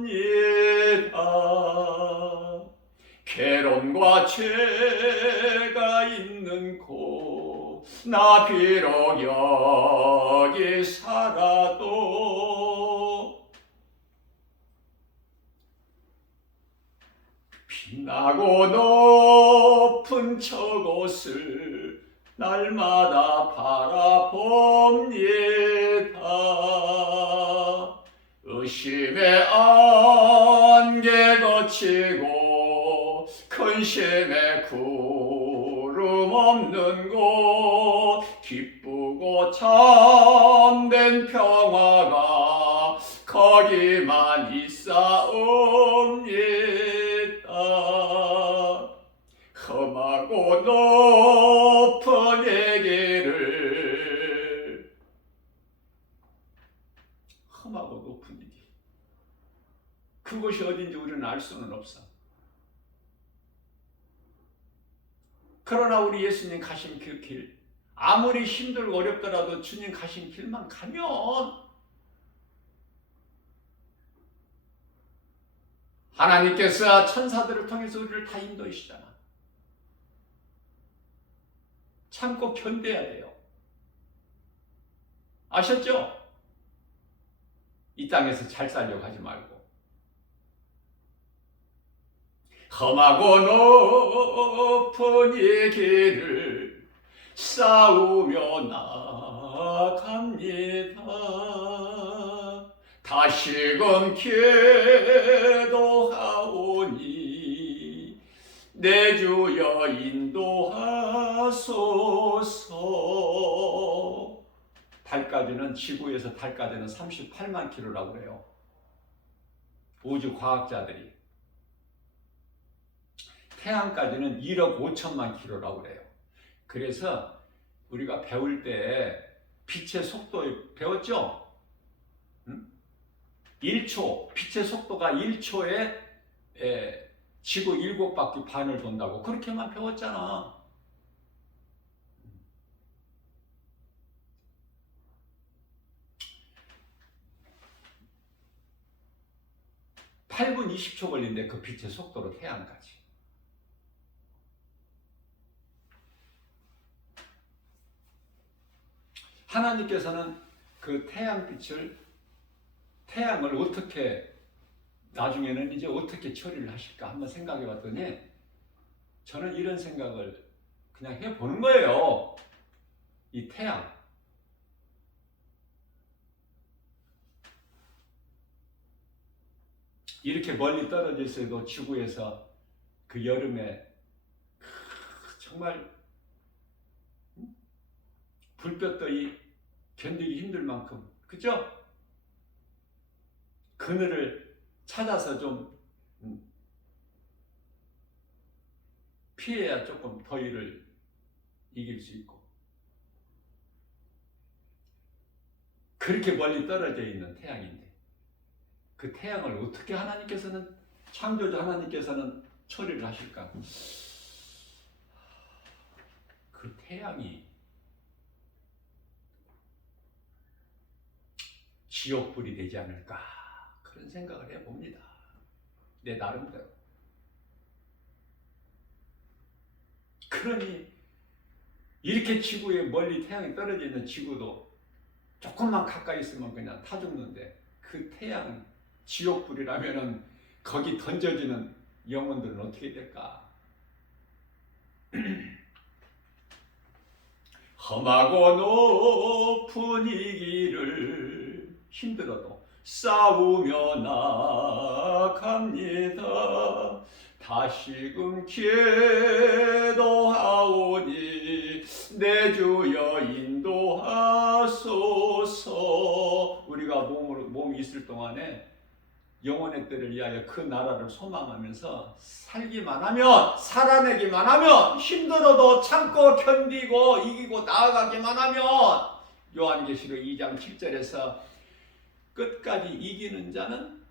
괴로움과 죄가 있는 곳 나 비록 여기 살아도 빛나고 높은 저곳을 날마다 바라봅니다. 의심의 안개 거치고 근심의 구름 없는 곳 기쁘고 참된 평화가 거기만 있사옵니다. 험하고 높은 이 길을 험하고 높은 이 길 그곳이 어딘지 우리는 알 수는 없어. 그러나 우리 예수님 가신 그 길 아무리 힘들고 어렵더라도 주님 가신 길만 가면 하나님께서 천사들을 통해서 우리를 다 인도하시잖아. 참고 견뎌야 돼요. 아셨죠? 이 땅에서 잘 살려고 하지 말고 험하고 높은 이 길을 싸우며 나아갑니다. 다시금 기도하오니 내 주여 인도하소서. 달까지는 지구에서 달까지는 38만 킬로라고 그래요. 우주 과학자들이. 태양까지는 1억 5천만 킬로라고 그래요. 그래서 우리가 배울 때 빛의 속도 배웠죠? 1초, 빛의 속도가 1초에 지구 7바퀴 반을 돈다고 그렇게만 배웠잖아. 8분 20초 걸린대, 그 빛의 속도로 태양까지. 하나님께서는 그 태양을 어떻게 나중에는 이제 어떻게 처리를 하실까 한번 생각해 봤더니 저는 이런 생각을 그냥 해보는 거예요. 이 태양, 이렇게 멀리 떨어져 있어도 지구에서 그 여름에 정말 불볕더위 견디기 힘들 만큼, 그죠? 그늘을 찾아서 좀 피해야 조금 더위를 이길 수 있고, 그렇게 멀리 떨어져 있는 태양인데 그 태양을 어떻게 하나님께서는, 창조주 하나님께서는 처리를 하실까? 그 태양이 지옥불이 되지 않을까, 그런 생각을 해봅니다. 내 나름대로. 그러니 이렇게 지구에 멀리 태양이 떨어져 있는 지구도 조금만 가까이 있으면 그냥 타 죽는데, 그 태양 지옥불이라면은 거기 던져지는 영혼들은 어떻게 될까? 험하고 높은 이 길을 힘들어도 싸우며 나아갑니다. 다시금 기도하오니 내 주여 인도하소서. 우리가 몸이 있을 동안에 영혼의 때를 위하여 그 나라를 소망하면서 살기만 하면, 살아내기만 하면, 힘들어도 참고 견디고 이기고 나아가기만 하면, 요한계시록 2장 7절에서 끝까지 이기는 자는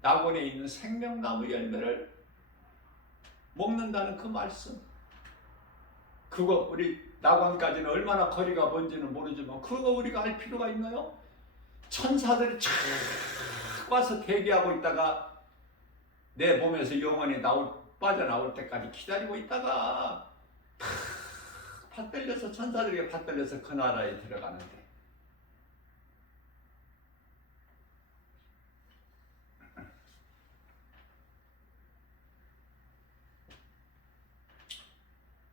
낙원에 있는 생명나무 열매를 먹는다는 그 말씀. 그거 우리 낙원까지는 얼마나 거리가 먼지는 모르지만 그거 우리가 알 필요가 있나요? 천사들이 쫙 와서 대기하고 있다가 내 몸에서 영혼이 빠져나올 때까지 기다리고 있다가 받들려서, 천사들에게 받들려서 그 나라에 들어가는데,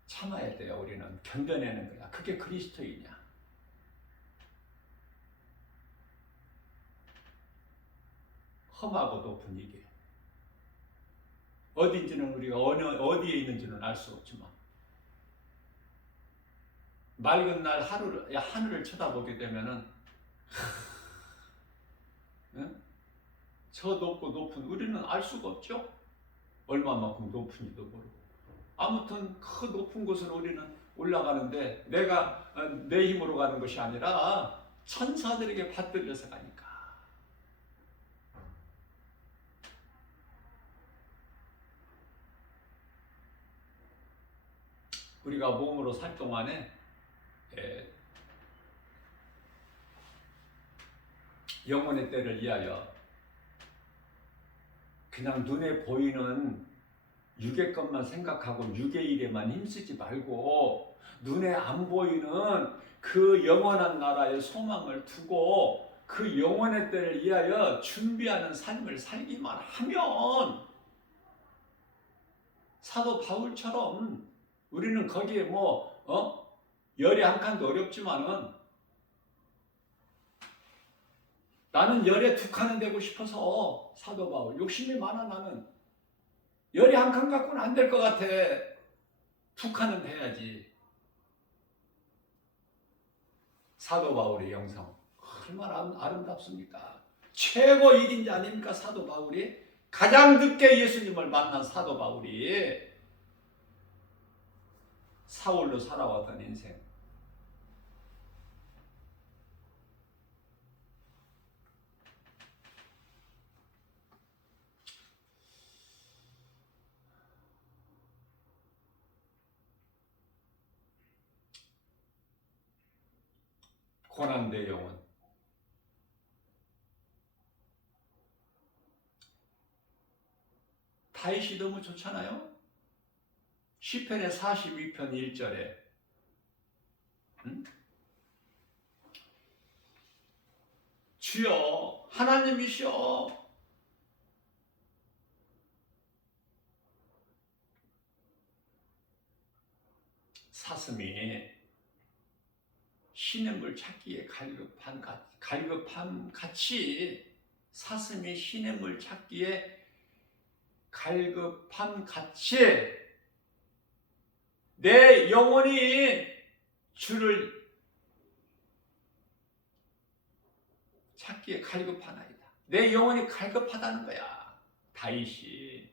참아야 돼요. 우리는 견뎌내는 거야. 그게 그리스도이냐? 험하고 높은 이게 어딘지는 우리가 어디에 있는지는 알 수 없지만, 맑은 날 하늘을 쳐다보게 되면은 응? 저 높은 우리는 알 수가 없죠. 얼마만큼 높은지도 모르고. 아무튼 그 높은 곳으로 우리는 올라가는데, 내가 내 힘으로 가는 것이 아니라 천사들에게 받들려서 가니까. 우리가 몸으로 살 동안에 영혼의 때를 위하여 그냥 눈에 보이는 육의 것만 생각하고 육의 일에만 힘쓰지 말고, 눈에 안 보이는 그 영원한 나라의 소망을 두고 그 영혼의 때를 위하여 준비하는 삶을 살기만 하면, 사도 바울처럼 우리는 거기에 열이 한 칸도 어렵지만은, 나는 열에 두 칸은 되고 싶어서, 사도 바울 욕심이 많아. 나는 열이 한 칸 갖고는 안 될 것 같아. 두 칸은 돼야지. 사도 바울의 영성 얼마나 아름답습니까? 최고 1인자 아닙니까? 사도 바울이 가장 늦게 예수님을 만난 사도 바울이 사울로 살아왔던 인생. 고난의 영혼. 다윗이 너무 좋잖아요. 시편의 42편 1절에 주여 하나님이시여, 사슴이 시냇물 찾기에 갈급함 같이, 사슴이 시냇물 찾기에 갈급함 같이 내 영혼이 주를 찾기에 갈급하나이다. 내 영혼이 갈급하다는 거야. 다윗이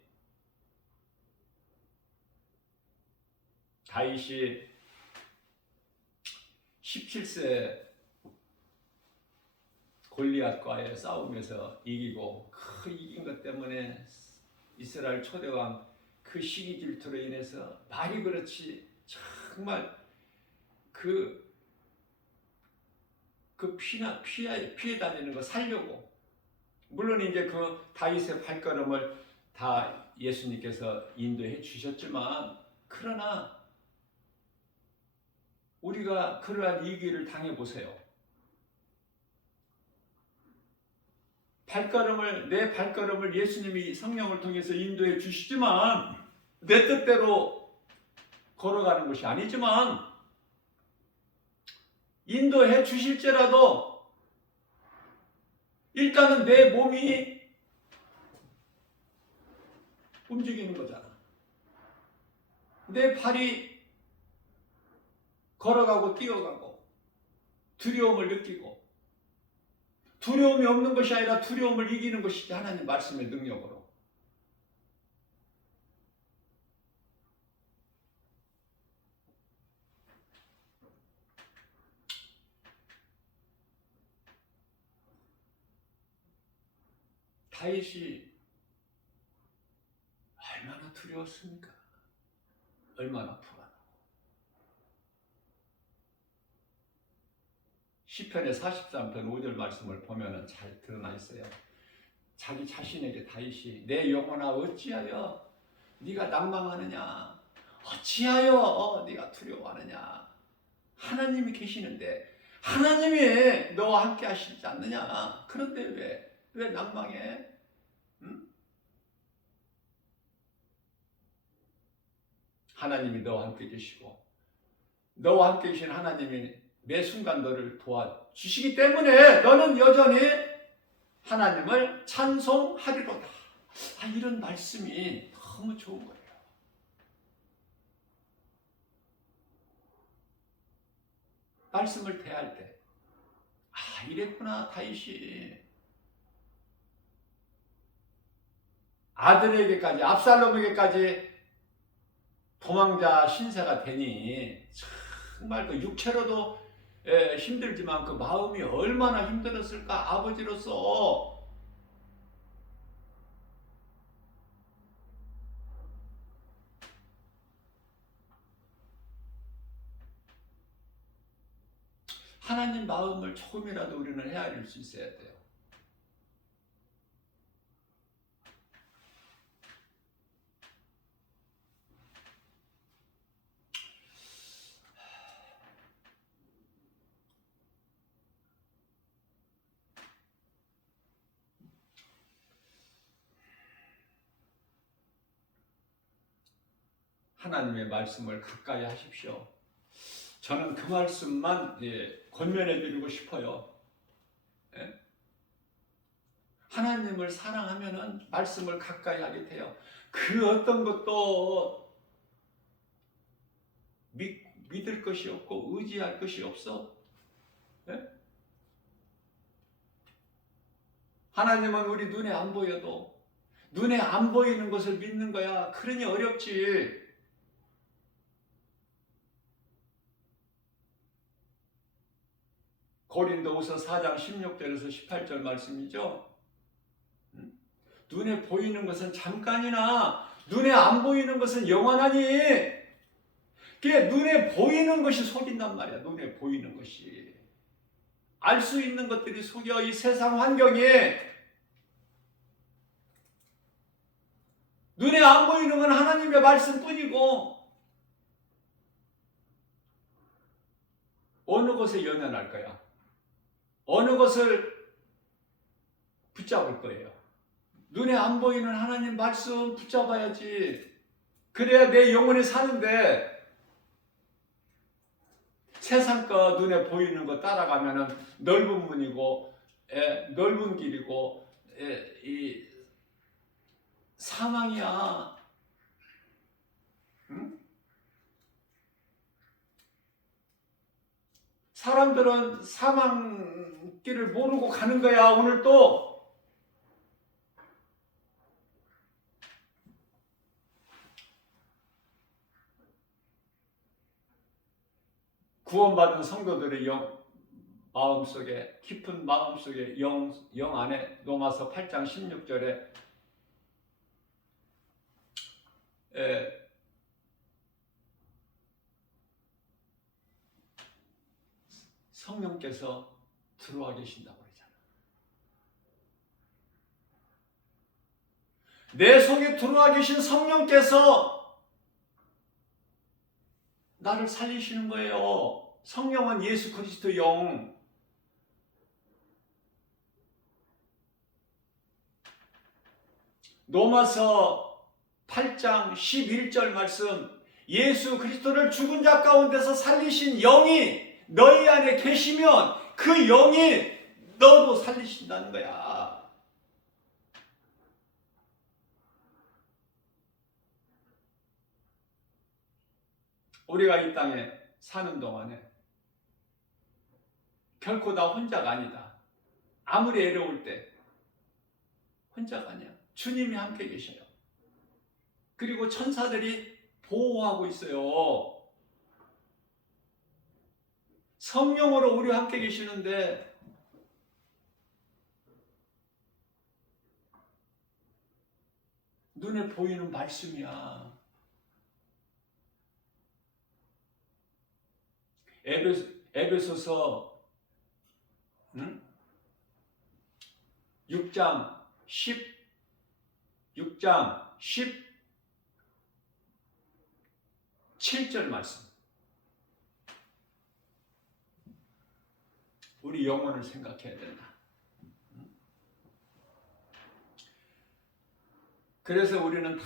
17세 골리앗과의 싸움에서 이기고, 그 이긴 것 때문에 이스라엘 초대왕 그 시기 질투로 인해서 말이 그렇지 정말 피해 다니는 거 살려고, 물론 이제 그 다윗의 발걸음을 다 예수님께서 인도해 주셨지만, 그러나 우리가 그러한 위기를 당해보세요. 내 발걸음을 예수님이 성령을 통해서 인도해 주시지만, 내 뜻대로 걸어가는 것이 아니지만, 인도해 주실지라도 일단은 내 몸이 움직이는 거잖아. 내 팔이 걸어가고 뛰어가고 두려움을 느끼고, 두려움이 없는 것이 아니라 두려움을 이기는 것이지, 하나님 말씀의 능력으로. 다윗이 얼마나 두려웠습니까? 얼마나 불안하고. 시편의 43편 5절 말씀을 보면 잘 드러나 있어요. 자기 자신에게 다윗이 내 영혼아 어찌하여 네가 낭망하느냐, 어찌하여 네가 두려워하느냐. 하나님이 계시는데, 하나님이 너와 함께 하시지 않느냐. 그런데 왜 낭망해? 응? 하나님이 너와 함께 계시고, 너와 함께 계신 하나님이 매 순간 너를 도와주시기 때문에 너는 여전히 하나님을 찬송하리로다. 이런 말씀이 너무 좋은 거예요. 말씀을 대할 때, 이랬구나 다윗이. 아들에게까지, 압살롬에게까지 도망자 신세가 되니 정말 그 육체로도 힘들지만 그 마음이 얼마나 힘들었을까. 아버지로서 하나님 마음을 조금이라도 우리는 헤아릴 수 있어야 돼요. 하나님의 말씀을 가까이 하십시오. 저는 그 말씀만 권면해 드리고 싶어요. 하나님을 사랑하면은 말씀을 가까이 하게 돼요. 그 어떤 것도 믿을 것이 없고 의지할 것이 없어. 하나님은 우리 눈에 안 보여도 눈에 안 보이는 것을 믿는 거야. 그러니 어렵지. 고린도후서 4장 16절에서 18절 말씀이죠. 눈에 보이는 것은 잠깐이나 눈에 안 보이는 것은 영원하니. 그게 눈에 보이는 것이 속인단 말이야. 눈에 보이는 것이. 알 수 있는 것들이 속여. 이 세상 환경에 눈에 안 보이는 건 하나님의 말씀뿐이고, 어느 것에 연연할 거야? 어느 것을 붙잡을 거예요? 눈에 안 보이는 하나님 말씀 붙잡아야지. 그래야 내 영혼이 사는데, 세상 거 눈에 보이는 거 따라가면은 넓은 문이고 넓은 길이고 이 사망이야. 응? 사람들은 사망 길을 모르고 가는 거야. 오늘 또 구원받은 성도들의 마음속에, 깊은 마음속에, 영 안에, 로마서 8장 16절에 성령께서 들어와 계신다고 그러잖아. 내 속에 들어와 계신 성령께서 나를 살리시는 거예요. 성령은 예수 그리스도 영. 로마서 8장 11절 말씀, 예수 그리스도를 죽은 자 가운데서 살리신 영이 너희 안에 계시면 그 영이 너도 살리신다는 거야. 우리가 이 땅에 사는 동안에 결코 나 혼자가 아니다. 아무리 애로울 때 혼자가 아니야. 주님이 함께 계셔요. 그리고 천사들이 보호하고 있어요. 성령으로 우리와 함께 계시는데 눈에 보이는 말씀이야. 에베소서 6장 17절 말씀. 우리 영혼을 생각해야 된다. 그래서 우리는 다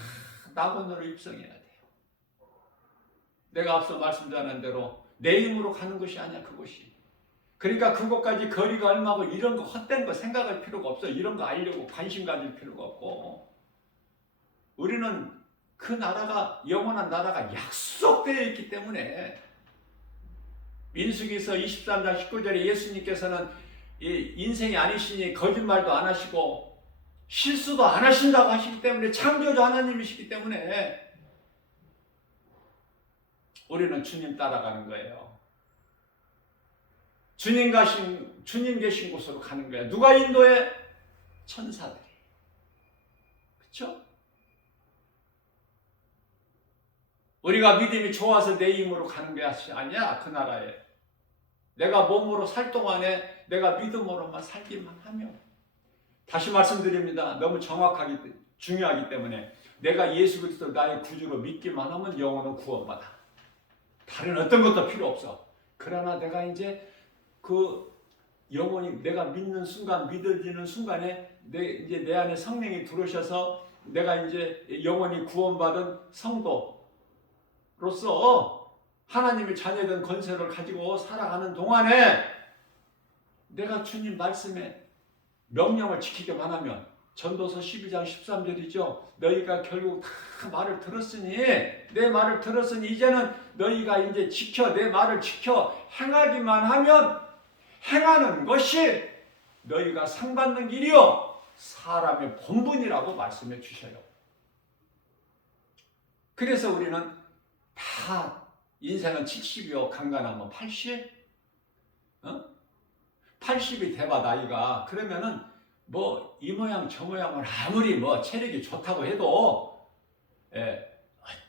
낙원으로 입성해야 돼요. 내가 앞서 말씀드린 대로 내 힘으로 가는 것이 아니야, 그곳이. 그러니까 그곳까지 거리가 얼마고 이런 거 헛된 거 생각할 필요가 없어. 이런 거 알려고 관심 가질 필요가 없고. 우리는 그 나라가, 영원한 나라가 약속되어 있기 때문에 민수기서 23장 19절에 예수님께서는 이 인생이 아니시니 거짓말도 안 하시고 실수도 안 하신다고 하시기 때문에, 창조주 하나님이시기 때문에 우리는 주님 따라가는 거예요. 주님 계신 곳으로 가는 거야. 누가 인도해? 천사들이. 그렇죠? 우리가 믿음이 좋아서 내 힘으로 가는 것이 아니야. 그 나라에 내가 몸으로 살 동안에 내가 믿음으로만 살기만 하면. 다시 말씀드립니다. 너무 중요하기 때문에 내가 예수 그리스도 나의 구주로 믿기만 하면 영혼은 구원받아. 다른 어떤 것도 필요 없어. 그러나 내가 이제 그 영혼이, 내가 믿는 순간, 믿어지는 순간에 이제 내 안에 성령이 들어오셔서 내가 이제 영혼이 구원받은 성도로서 하나님의 자녀된 권세를 가지고 살아가는 동안에 내가 주님 말씀에 명령을 지키기만 하면, 전도서 12장 13절이죠. 너희가 결국 다 말을 들었으니, 내 말을 들었으니 이제는 너희가 이제 내 말을 지켜 행하기만 하면, 행하는 것이 너희가 상 받는 길이요 사람의 본분이라고 말씀해 주셔요. 그래서 우리는 다 인생은 70이요 강간하면 80? 80이 돼봐 나이가. 그러면은 뭐 이 모양 저 모양을 아무리 뭐 체력이 좋다고 해도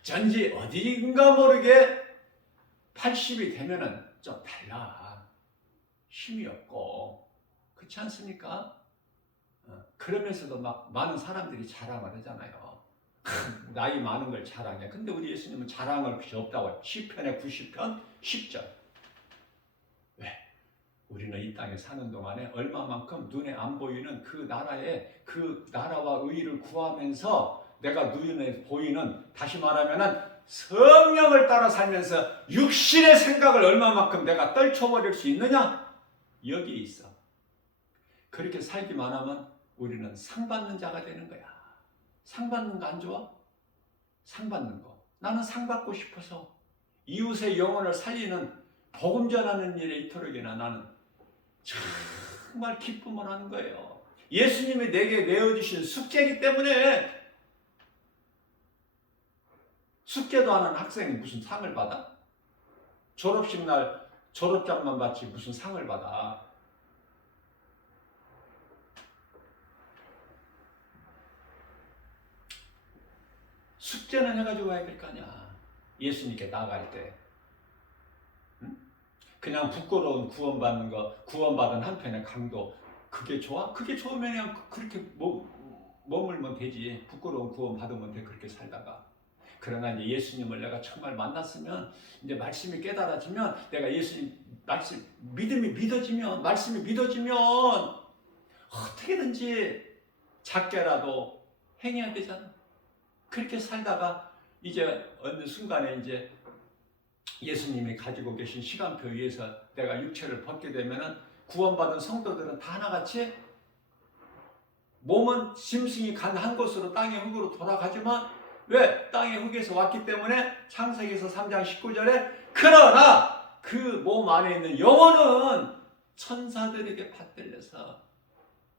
어쩐지 어딘가 모르게 80이 되면은 좀 달라. 힘이 없고. 그렇지 않습니까? 그러면서도 막 많은 사람들이 자랑을 하잖아요. 나이 많은 걸 자랑해. 근데 우리 예수님은 자랑할 것이 없다고 해요. 시편의 90편 10절. 왜? 우리는 이 땅에 사는 동안에 얼마만큼 눈에 안 보이는 그 나라와 의를 구하면서 내가 눈에 보이는, 다시 말하면은 성령을 따라 살면서 육신의 생각을 얼마만큼 내가 떨쳐버릴 수 있느냐? 여기 있어. 그렇게 살기만 하면 우리는 상 받는 자가 되는 거야. 상 받는 거 안 좋아? 상 받는 거. 나는 상 받고 싶어서 이웃의 영혼을 살리는, 복음 전하는 일에 이토록이나 나는 정말 기쁨을 하는 거예요. 예수님이 내게 내어주신 숙제이기 때문에. 숙제도 하는 학생이 무슨 상을 받아? 졸업식 날 졸업장만 받지 무슨 상을 받아? 숙제는 해가지고 와야 될 거 아니야. 예수님께 나갈 때. 응? 그냥 부끄러운 구원받은 한편의 강도, 그게 좋아? 그게 좋으면 그냥 그렇게 머물면 되지. 부끄러운 구원 받으면 돼, 그렇게 살다가. 그러나 이제 예수님을 내가 정말 만났으면, 이제 말씀이 깨달아지면, 내가 예수님 믿음이 믿어지면, 말씀이 믿어지면 어떻게든지 작게라도 행해야 되잖아. 그렇게 살다가 이제 어느 순간에 이제 예수님이 가지고 계신 시간표 위에서 내가 육체를 벗게 되면은, 구원받은 성도들은 다 하나같이 몸은 짐승이 간 한 곳으로 땅의 흙으로 돌아가지만 왜? 땅의 흙에서 왔기 때문에 창세기에서 3장 19절에 그러나 그 몸 안에 있는 영혼은 천사들에게 받들려서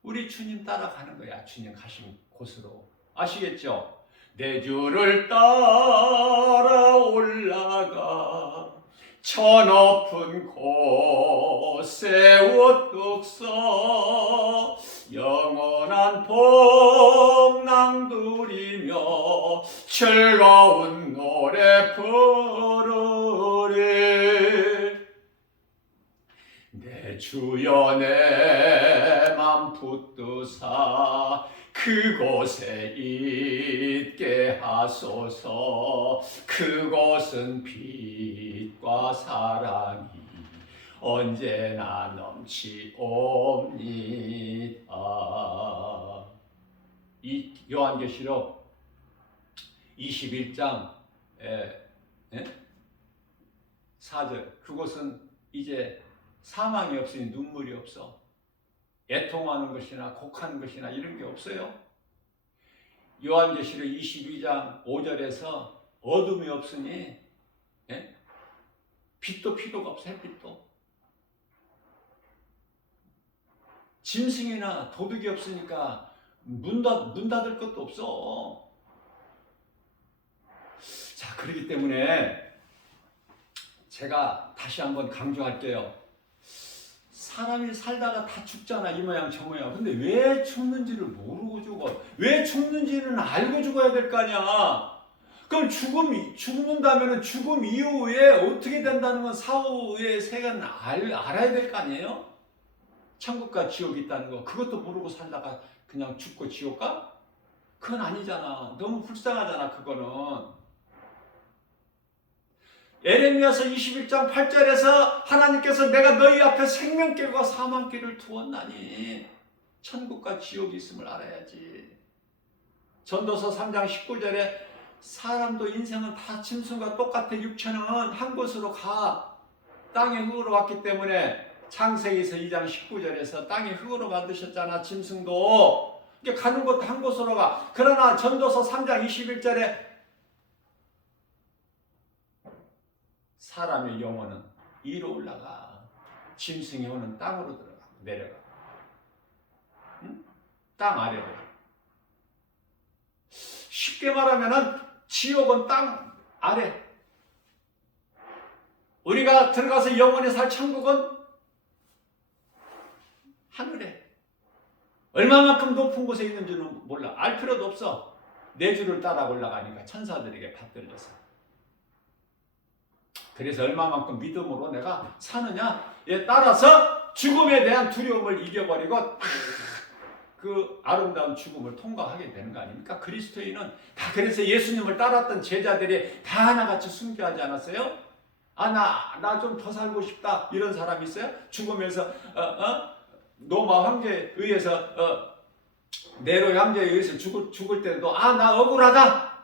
우리 주님 따라가는 거야. 주님 가신 곳으로. 아시겠죠? 내 주를 따라 올라가 저 높은 곳에 우뚝 서 영원한 복낭 누리며 즐거운 노래 부르리. 내 주여 내 맘 붙드사 그곳에 있게 하소서. 그곳은 빛과 사랑이 언제나 넘치옵니다. 이 요한계시록 21장 4절 그곳은 이제 사망이 없으니 눈물이 없어. 애통하는 것이나 곡하는 것이나 이런 게 없어요. 요한계시록 22장 5절에서 어둠이 없으니 빛도 필요가 없어. 햇빛도. 짐승이나 도둑이 없으니까 문 닫을 것도 없어. 자, 그렇기 때문에 제가 다시 한번 강조할게요. 사람이 살다가 다 죽잖아. 이 모양 저 모양. 근데 왜 죽는지를 모르고 죽어. 왜 죽는지는 알고 죽어야 될 거 아니야. 그럼 죽는다면 죽음 이후에 어떻게 된다는 건 사후의 세계는 알아야 될 거 아니에요? 천국과 지옥이 있다는 거. 그것도 모르고 살다가 그냥 죽고 지옥 가? 그건 아니잖아. 너무 불쌍하잖아. 그거는. 에레미야서 21장 8절에서 하나님께서 내가 너희 앞에 생명길과 사망길을 두었나니 천국과 지옥이 있음을 알아야지. 전도서 3장 19절에 사람도 인생은 다 짐승과 똑같아. 육체는 한 곳으로 가. 땅의 흙으로 왔기 때문에 창세기에서 2장 19절에서 땅의 흙으로 만드셨잖아. 짐승도. 이게 가는 것도 한 곳으로 가. 그러나 전도서 3장 21절에 사람의 영혼은 위로 올라가. 짐승의 영혼은 땅으로 들어가. 내려가. 응? 땅 아래로. 쉽게 말하면은 지옥은 땅 아래. 우리가 들어가서 영원히 살 천국은 하늘에. 얼마만큼 높은 곳에 있는지는 몰라. 알 필요도 없어. 내 주를 따라 올라가니까 천사들에게 받들려서. 그래서 얼마만큼 믿음으로 내가 사느냐에 따라서 죽음에 대한 두려움을 이겨버리고 그 아름다운 죽음을 통과하게 되는 거 아닙니까? 그리스도인은 다 그래서 예수님을 따랐던 제자들이 다 하나같이 순교하지 않았어요? 나 좀 더 살고 싶다 이런 사람 있어요? 죽으면서 로마 황제에 의해서 네로 황제에 의해서 죽을 때도 나 억울하다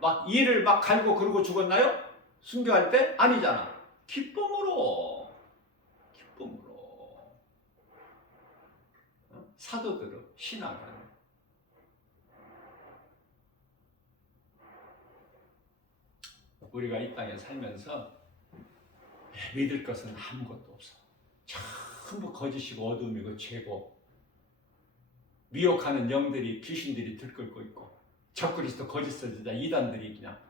막 이를 막 갈고 그러고 죽었나요? 순교할 때? 아니잖아. 기쁨으로 사도들은 신앙을 우리가 이 땅에 살면서 믿을 것은 아무것도 없어. 전부 거짓이고 어둠이고 죄고 미혹하는 영들이 귀신들이 들끓고 있고 적그리스도 거짓 선지자 이단들이 그냥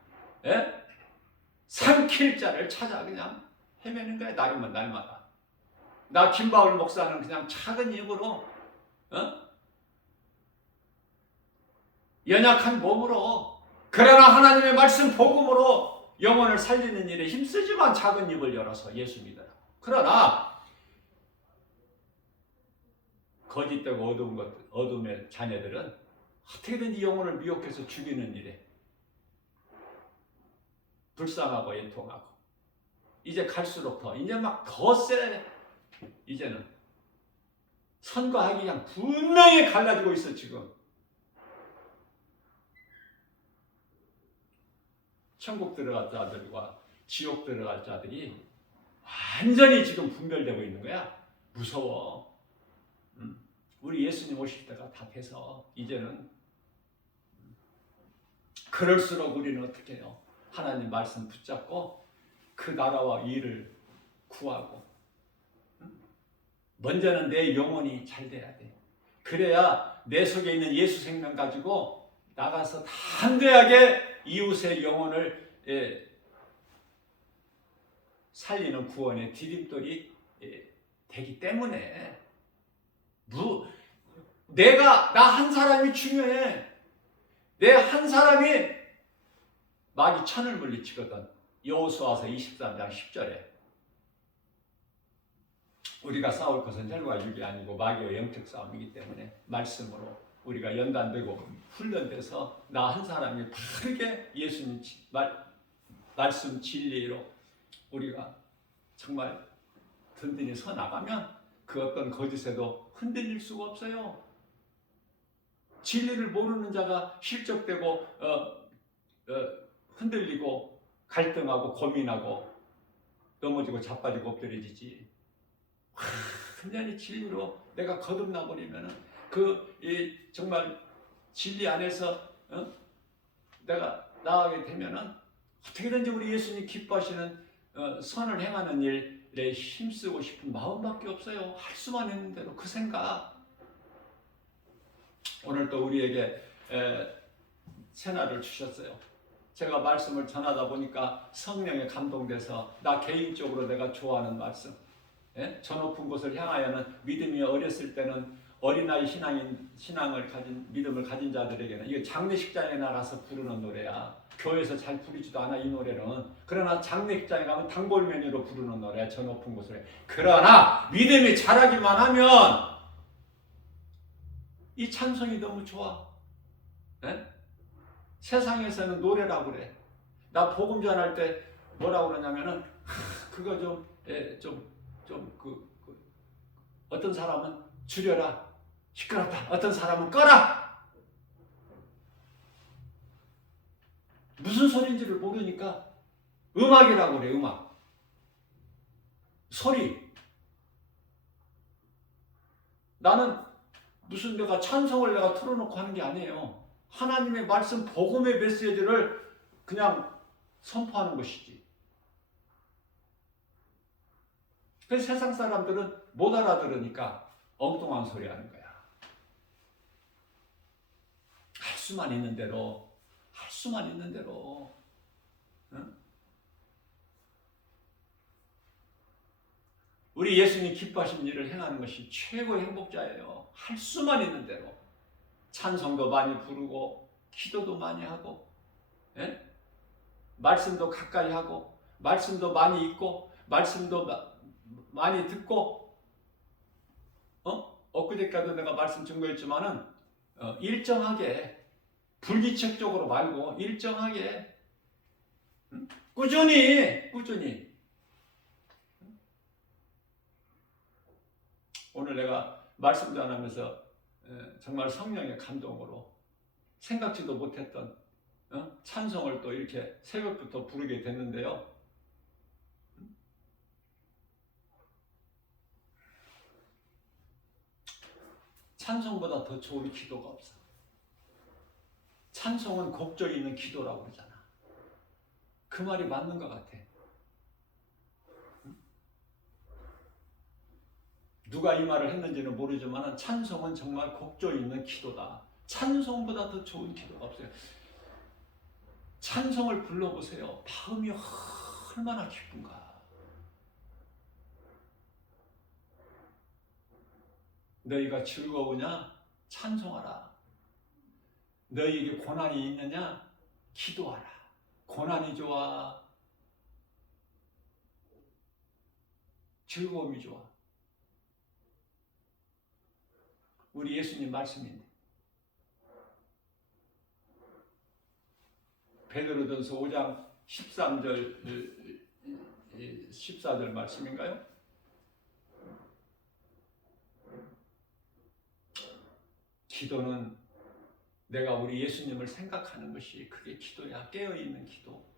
삼킬 자를 찾아 그냥 헤매는 거야. 날이면 날마다. 나 김바울 목사는 그냥 작은 입으로 연약한 몸으로 그러나 하나님의 말씀 복음으로 영혼을 살리는 일에 힘쓰지만 작은 입을 열어서 예수 믿어라. 그러나 거짓되고 어둠의 자녀들은 어떻게든지 영혼을 미혹해서 죽이는 일에 불쌍하고 애통하고 이제 갈수록 이제 막 더 세. 이제는 선과 악이 그냥 분명히 갈라지고 있어. 지금 천국 들어갈 자들과 지옥 들어갈 자들이 완전히 지금 분별되고 있는 거야. 무서워. 우리 예수님 오실 때가 다 돼서 이제는 그럴수록 우리는 어떻게 해요? 하나님 말씀 붙잡고 그 나라와 일을 구하고, 먼저는 내 영혼이 잘 돼야 돼. 그래야 내 속에 있는 예수 생명 가지고 나가서 담대하게 이웃의 영혼을 살리는 구원의 디딤돌이 되기 때문에, 나 한 사람이 중요해. 내 한 사람이 마귀 천을 물리치거든. 여호수아서 23장 10절에 우리가 싸울 것은 혈과 육이 아니고 마귀와 영적 싸움이기 때문에 말씀으로 우리가 연단되고 훈련돼서 나 한 사람이 바르게 예수님 말씀 진리로 우리가 정말 든든히 서 나가면 그 어떤 거짓에도 흔들릴 수가 없어요. 진리를 모르는 자가 실족되고 흔들리고 갈등하고 고민하고 넘어지고 자빠지고 엎드려지지. 완전히 진리로 내가 거듭나 버리면은 정말 진리 안에서 내가 나가게 되면은 어떻게든지 우리 예수님 기뻐하시는 선을 행하는 일에 힘쓰고 싶은 마음밖에 없어요. 할 수만 있는 대로 그 생각. 오늘 또 우리에게 새날을 주셨어요. 제가 말씀을 전하다 보니까 성령에 감동돼서 나 개인적으로 내가 좋아하는 말씀, 저 높은 곳을 향하여는 믿음이 어렸을 때는 어린아이 신앙을 가진 믿음을 가진 자들에게는 이게 장례식장에 나가서 부르는 노래야. 교회에서 잘 부르지도 않아 이 노래는. 그러나 장례식장에 가면 단골 메뉴로 부르는 노래야. 저 높은 곳을. 그러나 믿음이 자라기만 하면 이 찬송이 너무 좋아. 세상에서는 노래라고 그래. 나 복음 전할 때 뭐라고 그러냐면은 그거 어떤 사람은 줄여라, 시끄럽다. 어떤 사람은 꺼라. 무슨 소리인지를 모르니까 음악이라고 그래. 음악, 소리. 나는 무슨 내가 찬송을 내가 틀어놓고 하는 게 아니에요. 하나님의 말씀 복음의 메시지를 그냥 선포하는 것이지. 그래서 세상 사람들은 못 알아들으니까 엉뚱한 소리 하는 거야. 할 수만 있는 대로, 할 수만 있는 대로. 응? 우리 예수님 기뻐하신 일을 행하는 것이 최고의 행복자예요. 할 수만 있는 대로. 찬송도 많이 부르고 기도도 많이 하고, 말씀도 가까이 하고, 말씀도 많이 읽고, 말씀도 많이 듣고. 엊그제까지도 내가 말씀 증거했지만은 일정하게, 불규칙적으로 말고 일정하게, 꾸준히. 오늘 내가 말씀 전하면서 정말 성령의 감동으로 생각지도 못했던 찬송을 또 이렇게 새벽부터 부르게 됐는데요. 찬송보다 더 좋은 기도가 없어. 찬송은 곡절이 있는 기도라고 그러잖아. 그 말이 맞는 것 같아. 누가 이 말을 했는지는 모르지만 찬송은 정말 곡조 있는 기도다. 찬송보다 더 좋은 기도가 없어요. 찬송을 불러보세요. 마음이 얼마나 기쁜가. 너희가 즐거우냐? 찬송하라. 너희에게 고난이 있느냐? 기도하라. 고난이 좋아? 즐거움이 좋아? 우리 예수님 말씀인데, 베드로전서 5장 14절 말씀인가요? 기도는 내가 우리 예수님을 생각하는 것이 그게 기도야. 깨어있는 기도.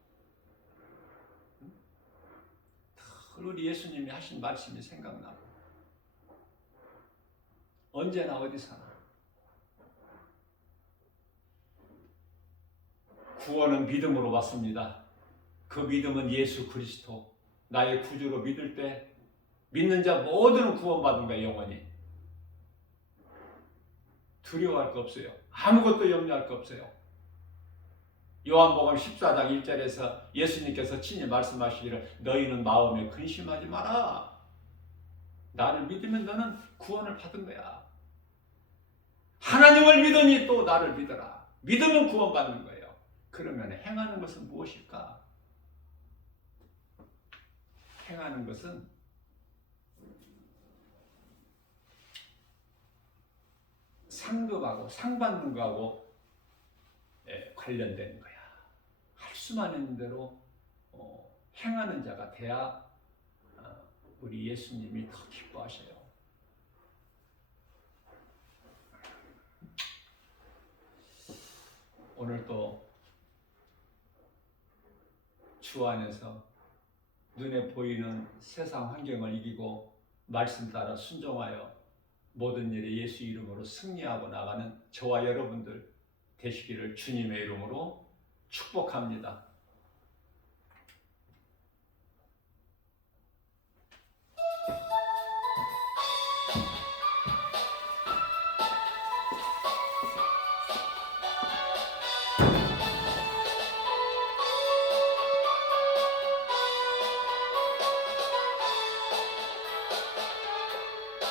우리 예수님이 하신 말씀이 생각나고, 언제나 어디서나 구원은 믿음으로 받습니다. 그 믿음은 예수 그리스도 나의 구주로 믿을 때 믿는 자 모두는 구원받은 거예요. 영원히. 두려워할 거 없어요. 아무것도 염려할 거 없어요. 요한복음 14장 1절에서 예수님께서 친히 말씀하시기를 너희는 마음에 근심하지 마라. 나를 믿으면 너는 구원을 받은 거야. 하나님을 믿으니 또 나를 믿어라. 믿으면 구원받는 거예요. 그러면 행하는 것은 무엇일까? 행하는 것은 상급하고 상 받는 거하고 관련된 거야. 할 수만 있는 대로 행하는 자가 돼야 우리 예수님이 더 기뻐하셔요. 오늘 또 주 안에서 눈에 보이는 세상 환경을 이기고 말씀 따라 순종하여 모든 일에 예수 이름으로 승리하고 나가는 저와 여러분들 되시기를 주님의 이름으로 축복합니다.